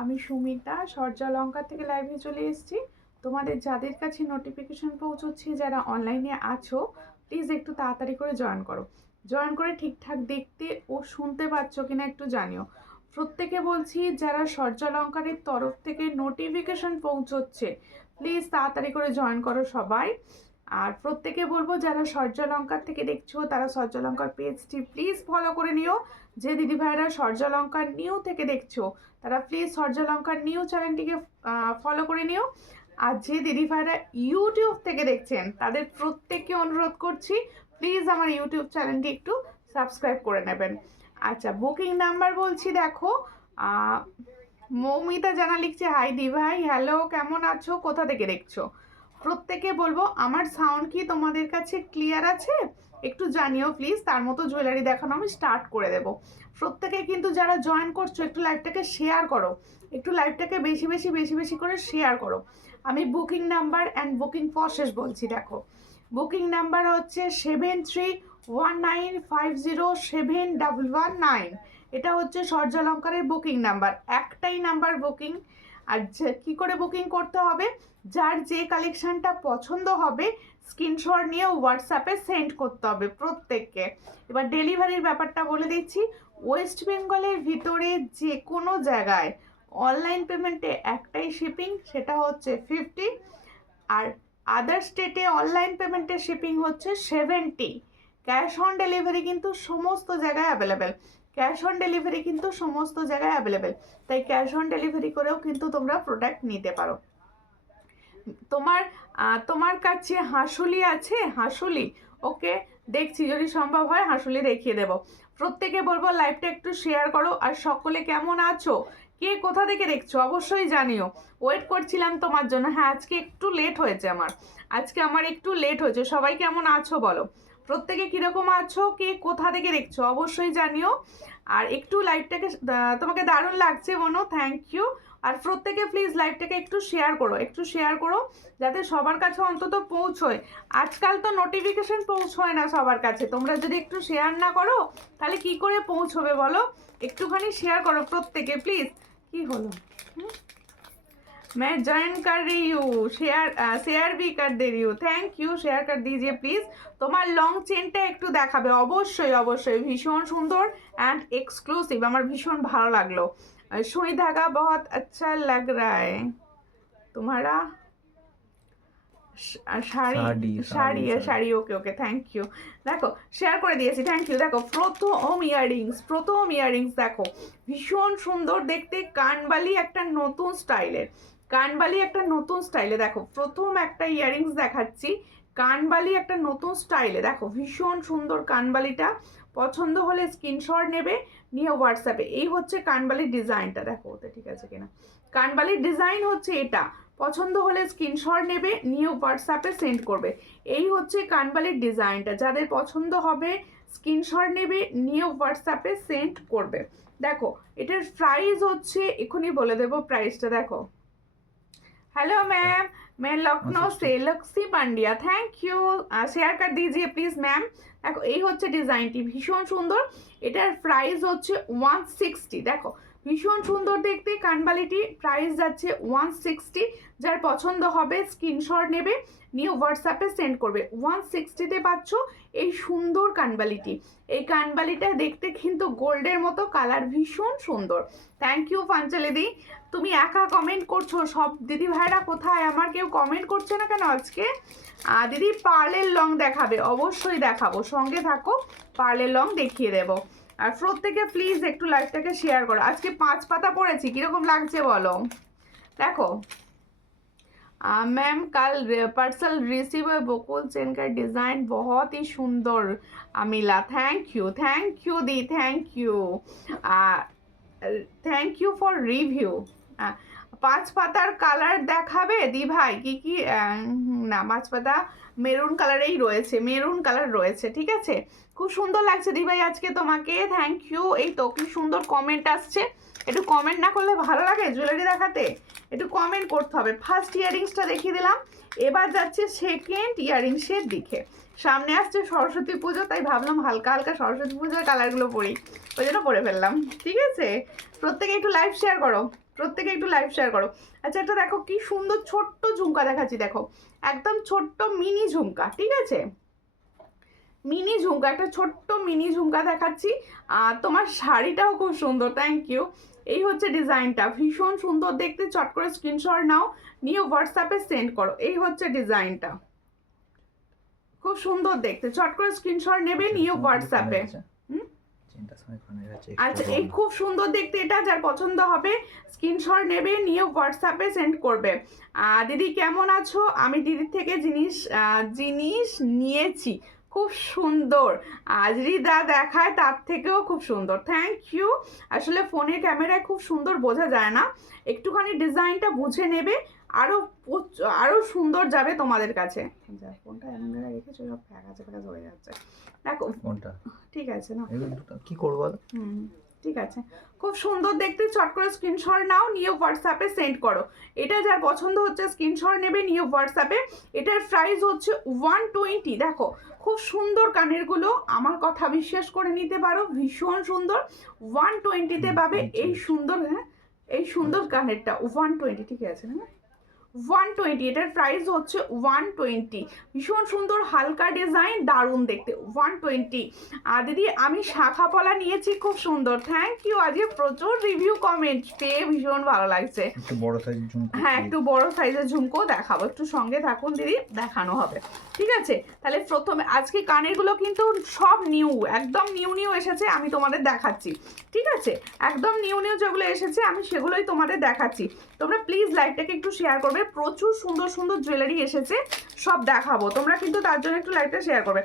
আমি সুমিতা সূর্যালঙ্কা থেকে লাইভে চলে এসেছি। তোমাদের যাদের কাছে নোটিফিকেশন পৌঁছচ্ছে, যারা অনলাইনে আছো, প্লিজ একটু তাড়াতাড়ি করে জয়েন করো। জয়েন করে ঠিকঠাক দেখতে ও শুনতে পাচ্ছ কিনা একটু জানিও। প্রত্যেকে বলছি, যারা সূর্যালঙ্কারের তরফ থেকে নোটিফিকেশন পৌঁছচ্ছে, প্লিজ তাড়াতাড়ি করে জয়েন করো সবাই। আর প্রত্যেকে বলবো, যারা সূর্যালঙ্কার থেকে দেখছো তারা সূর্যালঙ্কার পেজটি প্লিজ ফলো করে নিও। যে দিদিভাইরা সূর্যালঙ্কার নিউ থেকে দেখছো তারা প্লিজ সূর্যালঙ্কার নিউ চ্যানেলটিকে ফলো করে নিও। আর যে দিদিভাইরা ইউটিউব থেকে দেখছেন তাদের প্রত্যেককে অনুরোধ করছি, প্লিজ আমার ইউটিউব চ্যানেলটি একটু সাবস্ক্রাইব করে নেবেন। আচ্ছা, বুকিং নাম্বার বলছি, দেখো মৌমিতা জানা লিখছে, হাই দিভাই, হ্যালো, কেমন আছো, কোথা থেকে দেখছো। প্রত্যেকে বলবো, আমার সাউন্ড কি তোমাদের কাছে ক্লিয়ার আছে একটু জানিও প্লিজ। তার মতো জুয়েলারি দেখানো আমি স্টার্ট করে দেব। প্রত্যেকে কিন্তু যারা জয়েন করছো একটু লাইভটাকে শেয়ার করো, একটু লাইভটাকে বেশি বেশি বেশি বেশি করে শেয়ার করো। আমি booking number and booking process বলছি, দেখো বুকিং নাম্বার হচ্ছে 7319507119। এটা হচ্ছে সূর্যালঙ্কারের বুকিং নাম্বার, একটাই নাম্বার বুকিং। আর কী করে বুকিং করতে হবে, যার যে কালেকশানটা পছন্দ হবে স্ক্রিনশট নিয়ে হোয়াটসঅ্যাপে সেন্ড করতে হবে প্রত্যেককে। এবার ডেলিভারির ব্যাপারটা বলে দিচ্ছি, ওয়েস্ট বেঙ্গলের ভিতরে যে কোনো জায়গায় অনলাইন পেমেন্টে একটাই শিপিং, সেটা হচ্ছে 50। আর আদার স্টেটে অনলাইন পেমেন্টের শিপিং হচ্ছে 70। ক্যাশ অন ডেলিভারি কিন্তু সমস্ত জায়গায় অ্যাভেলেবেল, ক্যাশ অন ডেলিভারি কিন্তু সমস্ত জায়গায় অ্যাভেলেবেল। তাই ক্যাশ অন ডেলিভারি করেও কিন্তু তোমরা প্রোডাক্ট নিতে পারো। তোমার কাছে হাঁসুলি আছে? হাঁসুলি, ওকে, দেখছি যদি সম্ভব হয় হাঁসুলি দেখিয়ে দেব। প্রত্যেকে বলবো লাইভটা একটু শেয়ার করো। আর সকলে কেমন আছো, কে কোথা থেকে দেখছো অবশ্যই জানিও। ওয়েট করছিলাম তোমার জন্য। হ্যাঁ, আজকে একটু লেট হয়েছে আমার একটু লেট হয়েছে। সবাই কেমন আছো বলো, প্রত্যেকে কীরকম আছো, কে কোথা থেকে দেখছো অবশ্যই জানিও। আর একটু লাইভটাকে তোমাকে দারুণ লাগছে মনো, থ্যাংক ইউ। আর প্রত্যেকে প্লিজ লাইভটাকে একটু শেয়ার করো যাতে সবার কাছে অন্তত পৌঁছয়। আজকাল তো নোটিফিকেশন পৌঁছয় না সবার কাছে, তোমরা যদি একটু শেয়ার না করো তাহলে কি করে পৌঁছবে বলো। একটুখানি শেয়ার করো প্রত্যেকে প্লিজ। কি হলো, मैं ज्वाइन कर रही हूँ, शेयर भी कर दे रही हूँ, थैंक यू, शेयर कर दीजिए प्लीज। তোমার লং চেনটা একটু দেখাবে অবশ্যই অবশ্যই, ভীষণ সুন্দর অ্যান্ড এক্সক্লুসিভ, আমার ভীষণ ভালো লাগলো। सुई धागा बहुत अच्छा लग रहा है तुम्हारा। শাড়ি, ওকে, থ্যাংক ইউ। দেখো শেয়ার করে দিয়েছি, থ্যাংক ইউ। দেখো প্রথম ইয়াররিংস দেখো ভীষণ সুন্দর দেখতে, কানবালি একটা নতুন স্টাইলে, দেখো প্রথম একটা ইয়াররিংস দেখাচ্ছি, কানবালি একটা নতুন স্টাইলে, দেখো ভীষণ সুন্দর কানবালিটা। পছন্দ হলে স্ক্রিনশট নেবে, নিয়ে হোয়াটসঅ্যাপে। এই হচ্ছে কানবালির ডিজাইনটা, দেখো ওতে ঠিক আছে কিনা। কানবালির ডিজাইন হচ্ছে এটা, পছন্দ হলে স্ক্রিনশট নেবে, নিয়ে হোয়াটসঅ্যাপে সেন্ড করবে। এই হচ্ছে কানবালির ডিজাইনটা, যাদের পছন্দ হবে স্ক্রিনশট নেবে, নিয়ে হোয়াটসঅ্যাপে সেন্ড করবে। দেখো এটার প্রাইস হচ্ছে, এখনই বলে দেবো প্রাইসটা। দেখো, हेलो मैम, मैं लखनऊ से Lakshmi Pandya, thank you, share कर दीजिए प्लीज मैम। देखो এই হচ্ছে ডিজাইনটি, ভীষণ সুন্দর। এটার প্রাইস হচ্ছে 160। দেখো ভীষণ সুন্দর দেখতে কানবালিটি, প্রাইস যাচ্ছে 160। যার পছন্দ হবে স্ক্রিনশট নেবে, নিয়ে হোয়াটসঅ্যাপে সেন্ড করবে। 160তে পাচ্ছ এই সুন্দর কানবালিটি। এই কানবালিটা দেখতে কিন্তু গোল্ডের মতো, কালার ভীষণ সুন্দর। থ্যাংক ইউ ফাঞ্চালিদি, তুমি একা কমেন্ট করছো, সব দিদি ভাইরা কোথায়, আমার কেউ কমেন্ট করছে না কেন আজকে। দিদি পার্লের লং দেখাবে, অবশ্যই দেখাবো, সঙ্গে থাকো, পার্লের লং দেখিয়ে দেবো। আর প্রত্যেকে প্লিজ একটু লাইভটাকে শেয়ার করো। আজকে 5 পাতা পড়েছি, কীরকম লাগছে বলো। দেখো मैम कल पार्सल रिसीव है, बकुल चेन का डिज़ाइन बहुत ही सुंदर मिला, thank you the, thank you for review. 5 পাতার কালার দেখাবে দি ভাই, কি না 5 পাতা মেরুন কালারেই রয়েছে, মেরুন কালার রয়েছে, ঠিক আছে। খুব সুন্দর লাগছে দি ভাই আজকে তোমাকে, থ্যাংক ইউ। এই তো কি সুন্দর কমেন্ট আসছে, একটু কমেন্ট না করলে ভালো লাগে জুয়েলারি দেখাতে, একটু কমেন্ট করতে হবে। ফার্স্ট ইয়াররিংসটা দেখিয়ে দিলাম, এবার যাচ্ছে সেকেন্ড ইয়াররিংসের দিকে। সামনে আসছে সরস্বতী পুজো, তাই ভাবলাম হালকা হালকা সরস্বতী পুজোর কালারগুলো পরি, ওই জন্য পরে ফেললাম, ঠিক আছে। প্রত্যেকে একটু লাইভ শেয়ার করো, প্রত্যেকে একটু লাইভ শেয়ার করো। আচ্ছা এটা দেখো কি সুন্দর ছোট্ট ঝুমকা দেখাচ্ছি, দেখো একদম ছোট্ট মিনি ঝুমকা, ঠিক আছে মিনি ঝুমকা, একটা ছোট্ট মিনি ঝুমকা দেখাচ্ছি। আর তোমার শাড়িটাও খুব সুন্দর, থ্যাংক ইউ। এই হচ্ছে ডিজাইনটা, ভীষণ সুন্দর দেখতে, চট করে স্ক্রিনশট নাও, নিয়ে হোয়াটসঅ্যাপে সেন্ড করো। এই হচ্ছে ডিজাইনটা, খুব সুন্দর দেখতে, চট করে স্ক্রিনশট নেবে, নিয়ে হোয়াটসঅ্যাপে। আচ্ছা এই খুব সুন্দর দেখতে, এটা যার পছন্দ হবে স্ক্রিনশট নেবে, নিয়ে হোয়াটসঅ্যাপে সেন্ড করবে। দিদি কেমন আছো? আমি দিদির থেকে জিনিস নিয়েছি, খুব সুন্দর। আজরিদা দেখায় তার থেকেও খুব সুন্দর, থ্যাংক ইউ। আসলে ফোনের ক্যামেরায় খুব সুন্দর বোঝা যায় না, একটুখানি ডিজাইনটা বুঝে নেবে, আরো সুন্দর যাবে তোমাদের কাছে। ফোনটা এমন জায়গায় রেখেছো সব ফ্যাকাচে হয়ে যাচ্ছে, দেখো ফোনটা ঠিক আছে না, কি করবো? ঠিক আছে, খুব সুন্দর দেখতে, চট করে স্ক্রিনশট নাও, নিয়ে হোয়াটসঅ্যাপে সেন্ড করো। এটা যার পছন্দ হচ্ছে স্ক্রিনশট নেবে, নিয়ে হোয়াটসঅ্যাপে। এটার প্রাইস হচ্ছে 120। দেখো খুব সুন্দর কানেরগুলো, আমার কথা বিশ্বাস করে নিতে পারো, ভীষণ সুন্দর। 120-তে পাবে এই সুন্দর, হ্যাঁ এই সুন্দর কানেরটা 120, ঠিক আছে না 120, এটার প্রাইস হচ্ছে 120। ভীষণ সুন্দর হালকা ডিজাইন, দারুণ দেখতে, 120। আর দিদি আমি শাখা পলা নিয়েছি, খুব সুন্দর, থ্যাংক ইউ। আজকে প্রচুর রিভিউ কমেন্ট পেয়ে ভীষণ ভালো লাগছে। একটু বড় সাইজের ঝুমকো, হ্যাঁ একটু বড় সাইজের ঝুমকো দেখাবো, একটু সঙ্গে থাকুন দিদি, দেখানো হবে, ঠিক আছে। তাহলে প্রথমে আজকে কানেরগুলো কিন্তু সব নিউ, একদম নিউ এসেছে, আমি তোমাদের দেখাচ্ছি, ঠিক আছে একদম নিউ যেগুলো এসেছে আমি সেগুলোই তোমাদের দেখাচ্ছি। তোমরা প্লিজ লাইভটাকে একটু শেয়ার করবে, প্রচুর সুন্দর সুন্দর জুয়েলারি এসেছে, সব দেখাবো, তোমরা কিন্তু তার জন্য একটু লাইভটা শেয়ার করবে।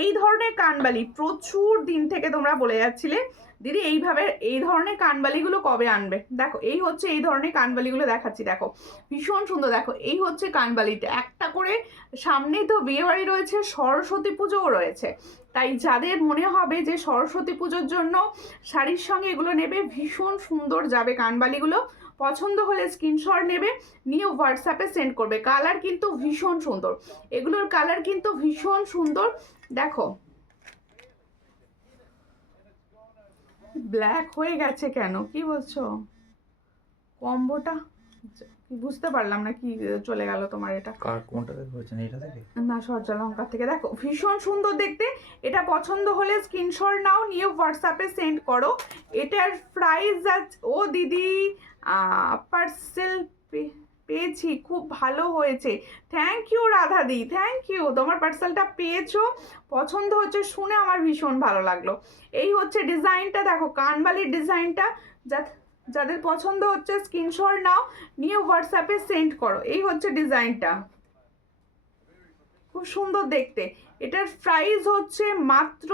এই ধরনের কানবালি প্রচুর দিন থেকে তোমরা বলে যাচ্ছিলে দিদি এইভাবে এই ধরনের কানবালিগুলো কবে আনবে। দেখো এই হচ্ছে এই ধরনের কানবালিগুলো দেখাচ্ছি, দেখো ভীষণ সুন্দর। দেখো এই হচ্ছে কানবালিটা, একটা করে, সামনেই তো বিয়েবাড়ি রয়েছে, সরস্বতী পুজোও রয়েছে, তাই যাদের মনে হবে যে সরস্বতী পুজোর জন্য শাড়ির সঙ্গে এগুলো নেবে, ভীষণ সুন্দর যাবে কানবালিগুলো। পছন্দ হলে স্ক্রিনশট নেবে, নিয়ে হোয়াটসঅ্যাপে সেন্ড করবে। কালার কিন্তু ভীষণ সুন্দর, এগুলোর কালার কিন্তু ভীষণ সুন্দর। দেখো ব্ল্যাক হয়ে গেছে কেন, কি বলছো? কম্বোটা বুঝতে পারলাম না, কি চলে গেল তোমার এটা? কোনটা দেখছেন, এটা থেকে না সূর্যালঙ্কার থেকে। দেখো ভীষণ সুন্দর দেখতে, এটা পছন্দ হলে স্ক্রিনশট নাও, নিয়ে হোয়াটসঅ্যাপে সেন্ড করো। এটার প্রাইস ও দিদি পার্সেল পেয়েছি, খুব ভালো হয়েছে, থ্যাংক ইউ রাধাদি, থ্যাংক ইউ, তোমার পার্সেলটা পেয়েছো, পছন্দ হচ্ছে শুনে আমার ভীষণ ভালো লাগলো। এই হচ্ছে ডিজাইনটা, দেখো কানবালির ডিজাইনটা, যাদের পছন্দ হচ্ছে স্ক্রিনশট নাও, নিয়ে হোয়াটসঅ্যাপে সেন্ড করো। এই হচ্ছে ডিজাইনটা, খুব সুন্দর দেখতে। এটার প্রাইস হচ্ছে মাত্র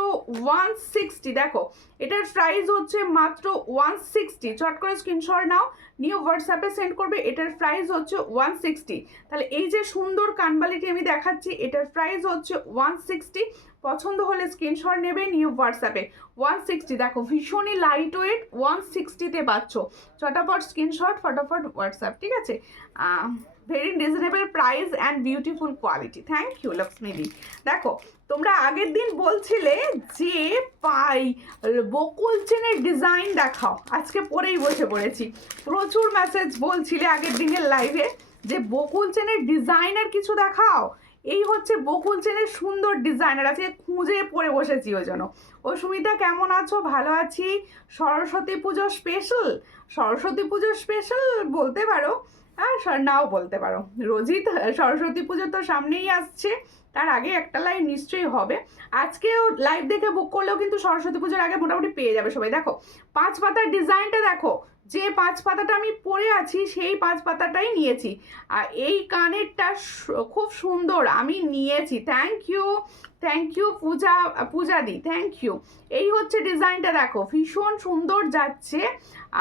160। দেখো এটার প্রাইস হচ্ছে মাত্র 160, চট করে স্ক্রিনশট নাও, নিয়ে হোয়াটসঅ্যাপে সেন্ড করবে। এটার প্রাইস হচ্ছে 160। তাহলে এই যে সুন্দর কানবালিটি আমি দেখাচ্ছি, এটার প্রাইস হচ্ছে 160। পছন্দ হলে স্ক্রিনশট নেবে, নিয়ে হোয়াটসঅ্যাপে 160। দেখো ভীষণই লাইট ওয়েট, 160-তে পাচ্ছ, চটাপট স্ক্রিনশট, ফটাফট হোয়াটসঅ্যাপ, ঠিক আছে। Very reasonable price and beautiful quality, thank you লক্ষ্মীদি। দেখো তোমরা আগের দিন বলছিলে যে বকুল চেনের ডিজাইন দেখাও, আজকে পরেই বসে পড়েছি, প্রচুর মেসেজ বলছিলে আগের দিনের লাইভে যে বকুল চেনের ডিজাইনার কিছু দেখাও। এই হচ্ছে বকুল চেনের সুন্দর ডিজাইনার, আজকে খুঁজে পড়ে বসেছি ওই জন্য। ও সুমিতা কেমন আছো? ভালো আছি। সরস্বতী পুজো স্পেশাল, সরস্বতী পুজো স্পেশাল বলতে পারো, নাও বলতে পারো। রোজই সরস্বতী পুজো তো সামনেই আসছে, তার আগে একটা লাইভ নিশ্চয়ই হবে। আজকেও লাইভ দেখে বুক করলেও কিন্তু সরস্বতী পুজোর আগে মোটামুটি পেয়ে যাবে সবাই। দেখো 5 পাতার ডিজাইনটা দেখো, যে 5 পাতাটা আমি পরে আছি সেই 5 পাতাটাই নিয়েছি। আর এই কানেরটা খুব সুন্দর আমি নিয়েছি, থ্যাংক ইউ পূজাদি, থ্যাংক ইউ। এই হচ্ছে ডিজাইনটা, দেখো ভীষণ সুন্দর যাচ্ছে।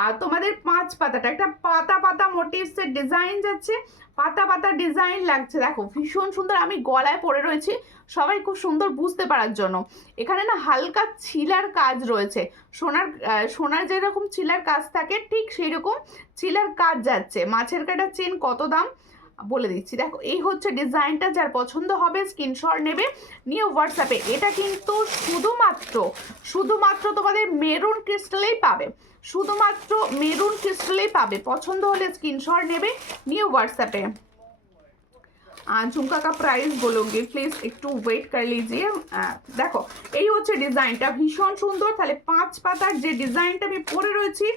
আর তোমাদের 5 পাতাটা একটা পাতা পাতা মোটিভসের ডিজাইন যাচ্ছে, পাতা পাতা ডিজাইন লাগছে, দেখো ভীষণ সুন্দর। আমি গলায় পরে রয়েছি সবাই খুব সুন্দর বুঝতে পারার জন্য। এখানে না হালকা ছিলার কাজ রয়েছে, সোনার যেরকম ছিলার কাজ থাকে ঠিক সেই রকম ছিলার কাজ যাচ্ছে। মাছের কাটা চেন কত দাম? বলে দিচ্ছি, দেখো এই হচ্ছে ডিজাইনটা। যার পছন্দ হবে স্ক্রিনশট নেবে, নিয়ে হোয়াটসঅ্যাপে। এটা কিন্তু শুধুমাত্র তোমাদের মেরুন ক্রিস্টালেই পাবে, শুধুমাত্র মেরুন ক্রিস্টালেই পাবে। পছন্দ হলে স্ক্রিনশট নেবে, নিয়ে হোয়াটসঅ্যাপে। झुमका का प्राइस बोलोगे प्लिज, একটু ওয়েট করে লিজিয়ে। দেখো এই হচ্ছে ডিজাইনটা, ভীষণ সুন্দর। তাহলে 5 পাতার যে ডিজাইনটা আমি পরে রয়েছি,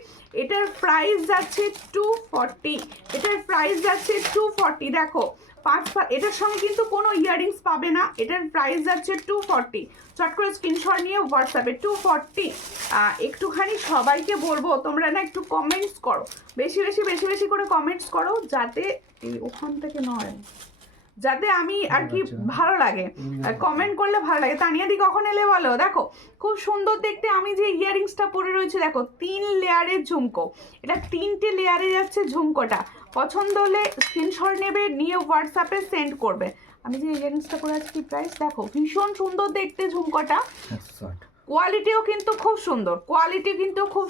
এটার প্রাইস যাচ্ছে 240, এটার প্রাইস যাচ্ছে 240। দেখো 5 এটার সঙ্গে কিন্তু কোনো ইয়াররিংস পাবে না, এটার প্রাইস যাচ্ছে 240। চট করে স্ক্রিনশট নিয়ে হোয়াটসঅ্যাপে 240। একটুখানি সবাইকে বলবো তোমরা না একটু কমেন্টস করো, বেশি করে কমেন্টস করো, যাতে এই ওখান থেকে নয়, যাতে আমি আর কি ভালো লাগে, কমেন্ট করলে ভালো লাগে। তানিয়াদি কখন এলে বলো। দেখো খুব সুন্দর দেখতে। আমি যে ইয়াররিংসটা পরে রয়েছে, দেখো 3 লেয়ারের ঝুমকো, এটা 3টে লেয়ারে যাচ্ছে ঝুমকোটা। পছন্দ হলে স্ক্রিনশট নেবে, নিয়ে হোয়াটসঅ্যাপে সেন্ড করবে। আমি যে ইয়াররিংসটা পরে আছি, প্রাইস দেখো, ভীষণ সুন্দর দেখতে ঝুমকোটা। কোয়ালিটিও কিন্তু খুব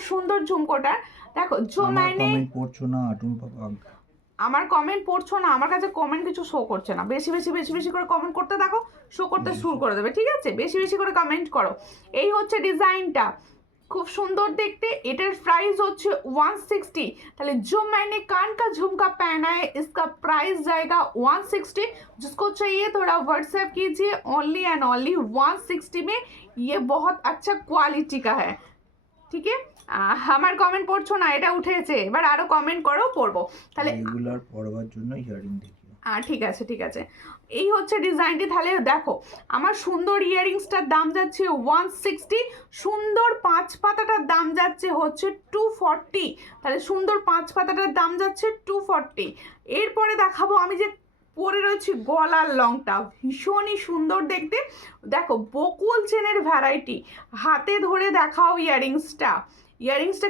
সুন্দর, ঝুমকোটার। দেখো জো মানে পড়ছো না টুম পাপা, আমার কমেন্ট পড়ছো না, আমার কাছে কমেন্ট কিছু শো করছে না। বেশি করে কমেন্ট করতে থাকো, শো করতে শুরু করে দেবে, ঠিক আছে? বেশি করে কমেন্ট করো। এই হচ্ছে ডিজাইনটা, খুব সুন্দর দেখতে। এটার প্রাইস হচ্ছে 160। তাহলে जो मैंने कान का झुमका पहना है इसका प्राइस जाएगा 160। जिसको चाहिए थोड़ा व्हाट्सएप कीजिए। ओनली एंड ओनली 160 में ये बहुत अच्छा क्वालिटी का है, ঠিক আছে? আমার কমেন্ট পড়ছো না, এটা উঠেছে, এবার আরো কমেন্ট করো, পড়বো। তাহলে রেগুলার পড়বার জন্য ইয়ারিং দেখিও। ঠিক আছে। এই হচ্ছে ডিজাইনটি। তাহলে দেখো আমার সুন্দর ইয়াররিংসটার দাম যাচ্ছে 160, সুন্দর 5 পাতাটার দাম যাচ্ছে হচ্ছে 240। তাহলে সুন্দর 5 পাতাটার দাম যাচ্ছে 240। এরপরে দেখাবো আমি যে পরে রয়েছি গলার লংটা, ভীষণই সুন্দর দেখতে। দেখো বকুল চেনের ভ্যারাইটি, হাতে ধরে দেখাও ইয়াররিংসটা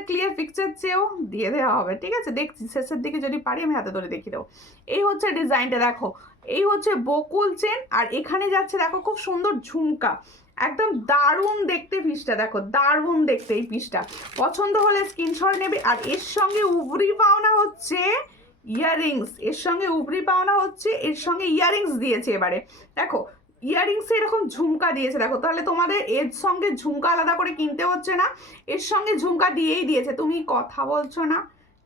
ক্লিয়ার পিকচার চেয়েও দিয়ে দেওয়া হবে, ঠিক আছে? দেখছি শেষের দিকে যদি পারি আমি হাতে ধরে দেখিয়ে দেবো। এই হচ্ছে ডিজাইনটা, দেখো এই হচ্ছে বকুল চেন, আর এখানে যাচ্ছে দেখো খুব সুন্দর ঝুমকা, একদম দারুণ দেখতে পিসটা। দেখো দারুণ দেখতে এই পিসটা। পছন্দ হলে স্ক্রিনশট নেবে। আর এর সঙ্গে উবরি পাওনা হচ্ছে ইয়াররিংস, এর সঙ্গে ইয়াররিংস দিয়েছে। এবারে দেখো ইয়াররিংসে এরকম ঝুমকা দিয়েছে, দেখো। তাহলে তোমাদের এর সঙ্গে ঝুমকা আলাদা করে কিনতে হচ্ছে না, এর সঙ্গে ঝুমকা দিয়েই দিয়েছে। তুমি কথা বলছো না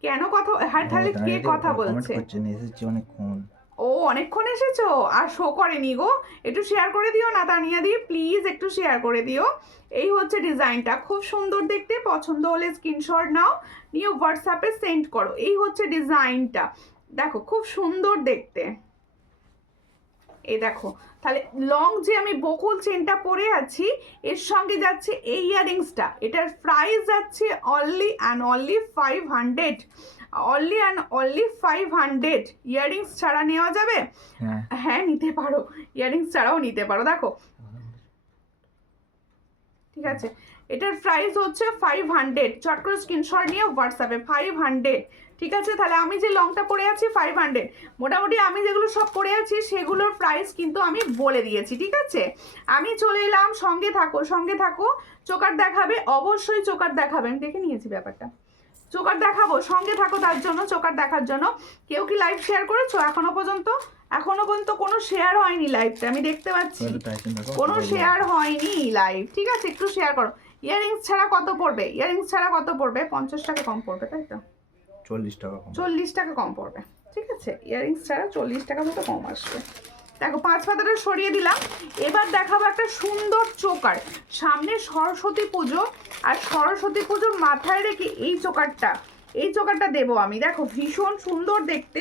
কেন? কথা, হ্যাঁ তাহলে কে কথা বলছে? ও অনেকক্ষণ এসেছো আর শো করেনি গো, একটু শেয়ার করে দিও না তানিয়া দি, প্লিজ একটু শেয়ার করে দিও। এই হচ্ছে ডিজাইনটা, খুব সুন্দর দেখতে। পছন্দ হলে স্ক্রিনশট নাও, নিয়ে হোয়াটসঅ্যাপে সেন্ড করো। এই হচ্ছে ডিজাইনটা, দেখো খুব সুন্দর দেখতে। এই দেখো, তাহলে লং যে আমি বকুল চেনটা পরে আছি, এর সঙ্গে যাচ্ছে এই ইয়াররিংসটা। এটার প্রাইস যাচ্ছে only and only 500, only and only 500। Earrings ছাড়া নেওয়া যাবে? হ্যাঁ নিতে পারো, ইয়াররিংস ছাড়াও নিতে পারো। দেখো ঠিক আছে, এটার প্রাইস হচ্ছে 500। চট করে স্ক্রিনশট নিয়ে হোয়াটসঅ্যাপে 500, ঠিক আছে? তাহলে আমি যে লংটা পরে আছি 500। মোটামুটি আমি যেগুলো সব পরে আছি সেগুলোর প্রাইস কিন্তু আমি বলে দিয়েছি, ঠিক আছে? আমি চলে এলাম, সঙ্গে থাকো। চোকার দেখাবে, অবশ্যই চোকার দেখাবে, আমি দেখে নিয়েছি ব্যাপারটা। চোকার দেখাবো, সঙ্গে থাকো তার জন্য, চোকার দেখার জন্য। কেউ কি লাইভ শেয়ার করেছো এখনো পর্যন্ত? কোনো শেয়ার হয়নি লাইভটা, আমি দেখতে পাচ্ছি কোনো শেয়ার হয়নি লাইভ, ঠিক আছে? একটু শেয়ার করো। ইয়াররিংস ছাড়া কত পড়বে? 50 টাকা কম পড়বে, তাই তো? 40 টাকা কম পড়বে, ঠিক আছে? ইয়াররিংস ছাড়া 40 টাকা মতো কম আসবে। দেখো 5 পাতাটা সরিয়ে দিলাম। এবার দেখাবো একটা সুন্দর চোকার। সামনে সরস্বতী পুজো, আর সরস্বতী পুজো মাথায় রেখে এই চোকারটা দেবো আমি। দেখো ভীষণ সুন্দর দেখতে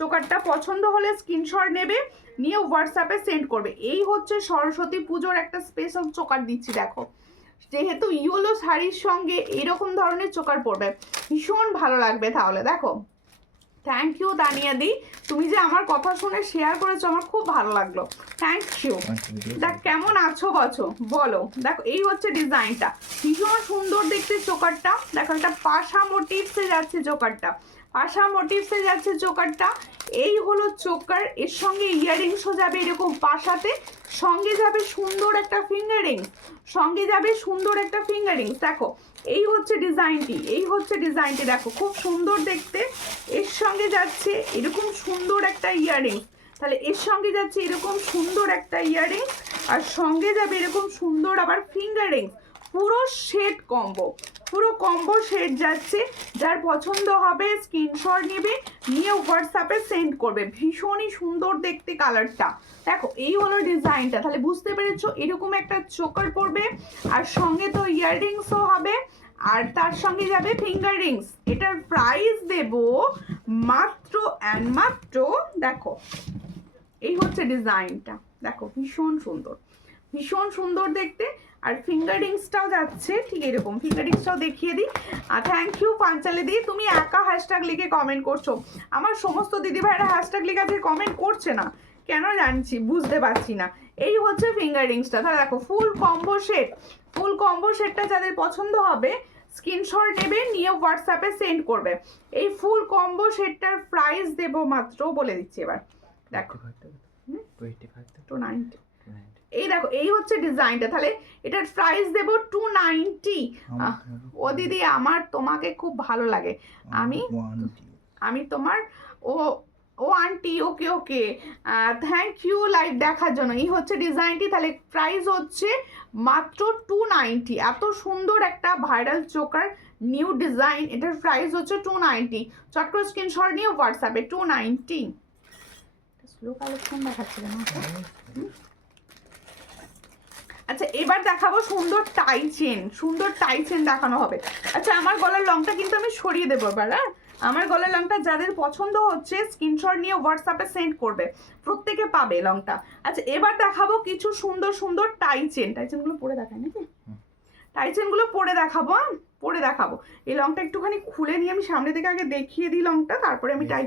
চোকারটা। পছন্দ হলে স্ক্রিনশট নেবে, নিয়ে হোয়াটসঅ্যাপে সেন্ড করবে। এই হচ্ছে সরস্বতী পুজোর একটা স্পেশাল চোকার দিচ্ছি। দেখো যেহেতু ইয়েলো শাড়ির সঙ্গে এরকম ধরনের চোকার পরবে, ভীষণ ভালো লাগবে। তাহলে দেখো, থ্যাংক ইউ তানিয়া দি, তুমি যে আমার কথা শুনে শেয়ার করেছো, আমার খুব ভালো লাগলো, থ্যাংক ইউ। দেখ কেমন আছো বলো। দেখো এই হচ্ছে ডিজাইনটা, ভীষণ সুন্দর দেখতে চোকারটা। দেখো একটা পাশা মোটিভসে যাচ্ছে চোকারটা, এই হলো চোকার। এর সঙ্গে ইয়াররিংসও যাবে এরকম পাশাতে, সঙ্গে যাবে সুন্দর একটা ফিঙ্গারিংস, দেখো এই হচ্ছে ডিজাইনটি, দেখো খুব সুন্দর দেখতে। এর সঙ্গে সঙ্গে যাচ্ছে এরকম সুন্দর একটা ইয়াররিংস, তাহলে এর সঙ্গে যাচ্ছে এরকম সুন্দর একটা ইয়াররিংস, আর সঙ্গে যাবে এরকম সুন্দর আবার ফিঙ্গার রিংস, পুরো সেট কম্বো, পুরো কম্বো সেট যাচ্ছে। যার পছন্দ হবে স্ক্রিনশট নেবে, নিয়ে হোয়াটসঅ্যাপে সেন্ড করবে। ভীষণই সুন্দর দেখতে কালারটা, দেখো এই হলো ডিজাইনটা। তাহলে বুঝতে পেরেছো, এরকম একটা চোকার পড়বে, আর সঙ্গে তো ইয়াররিংসও হবে, আর তার সঙ্গে যাবে ফিঙ্গার রিংস। এটার প্রাইস দেব মাত্র অ্যান্ড মাত্র, দেখো এই হচ্ছে ডিজাইনটা, দেখো ভীষণ সুন্দর, ভীষণ সুন্দর দেখতে। আর ফিঙ্গার রিংসটাও যাচ্ছে ঠিক এরকম, ফিঙ্গার রিংসটাও দেখিয়ে দিই। থ্যাংক ইউ পাঞ্চালি দি, তুমি একা হ্যাশট্যাগ লিখে কমেন্ট করছো, আমার সমস্ত দিদিভাইরা হ্যাশট্যাগ লিখে আজকে কমেন্ট করছে না কেন জানছি, বুঝতে পারছি না। এই হচ্ছে ফিঙ্গার রিংসটা, তাহলে দেখো ফুল কম্বো সেট, ফুল কম্বো সেটটা যাদের পছন্দ হবে স্ক্রিনশট নেবে, নিয়ে হোয়াটসঅ্যাপে সেন্ড করবে। এই ফুল কম্বো সেটটার প্রাইস দেব মাত্র, বলে দিচ্ছি এবার, দেখো 290। এই দেখো এই হচ্ছে ডিজাইনটা, তাহলে এটার প্রাইস দেব 290। ও দিদি আমার তোমাকে খুব ভালো লাগে, আমি তোমার ও aunty, okay okay, thank you live দেখার জন্য। এই হচ্ছে ডিজাইনটি, তাহলে প্রাইস হচ্ছে মাত্র 290। এত সুন্দর একটা ভাইরাল চোকার নিউ ডিজাইন, এটার প্রাইস হচ্ছে 290। চট করে স্ক্রিনশট নিয়ে হোয়াটসঅ্যাপে 290। স্লো কালেকশন দেখাচ্ছে না। আচ্ছা এবার দেখাবো সুন্দর টাই চেন, সুন্দর টাই চেন দেখানো হবে। আচ্ছা আমার গলার লংটা কিন্তু আমি সরিয়ে দেবো এবার, হ্যাঁ আমার গলার লংটা যাদের পছন্দ হচ্ছে স্ক্রিনশট নিয়ে হোয়াটসঅ্যাপে সেন্ড করবে, প্রত্যেকে পাবে লংটা। আচ্ছা এবার দেখাবো কিছু সুন্দর সুন্দর টাই চেন, টাই চেনগুলো পরে দেখায় নাকি, টাই চেনগুলো পরে দেখাবো, পরে দেখাবো। এই লংটা একটুখানি খুলে নিয়ে আমি সামনে থেকে আগে দেখিয়ে দিই লংটা, তারপরে আমি টাই,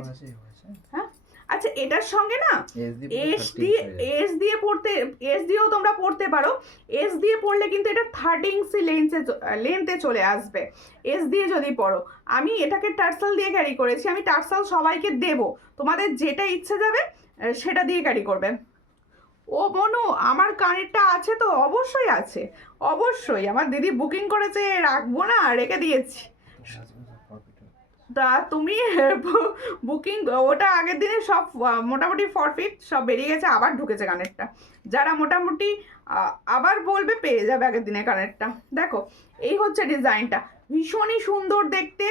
হ্যাঁ আচ্ছা এটার সঙ্গে না এস দিয়ে পড়তে, এস দিয়েও তোমরা পড়তে পারো, এস দিয়ে পড়লে কিন্তু এটা 30 ইঞ্চি লেন্থে চলে আসবে এস দিয়ে যদি পড়ো। আমি এটাকে টার্সাল দিয়ে ক্যারি করেছি, আমি টার্সাল সবাইকে দেব, তোমাদের যেটা ইচ্ছে যাবে সেটা দিয়ে ক্যারি করবে। ও মনু আমার কানেরটা আছে তো, অবশ্যই আছে, অবশ্যই আমার দিদি বুকিং করেছে, রাখবো না, রেখে দিয়েছি। তা তুমি বুকিং ওটা আগের দিনে সব মোটামুটি ফরফিট সব বেরিয়ে গেছে, আবার ঢুকেছে কানেরটা, যারা মোটামুটি আবার বলবে পেয়ে যাবে আগের দিনের কানেরটা। দেখো এই হচ্ছে ডিজাইনটা, ভীষণই সুন্দর দেখতে।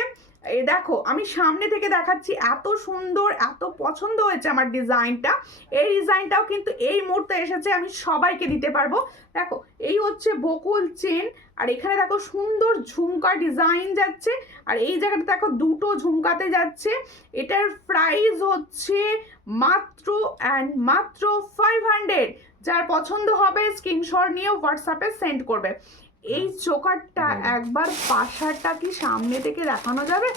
এই দেখো আমি সামনে থেকে দেখাচ্ছি, এত সুন্দর, এত পছন্দ হয়েছে আমার ডিজাইনটা। এই ডিজাইনটাও কিন্তু এই মুহূর্তে এসেছে, আমি সবাইকে দিতে পারবো। দেখো এই হচ্ছে বকুল চেন, আর এখানে দেখো সুন্দর ঝুমকা ডিজাইন যাচ্ছে, আর এই জায়গাটা দেখো দুটো ঝুমকাতে যাচ্ছে। এটার প্রাইস হচ্ছে মাত্র অ্যান্ড মাত্র 500। যার পছন্দ হবে স্ক্রিনশট নিয়ে হোয়াটসঅ্যাপে সেন্ড করবে। এই চোকারটা একবার পাশারটা কি সামনে থেকে দেখানো যাবে?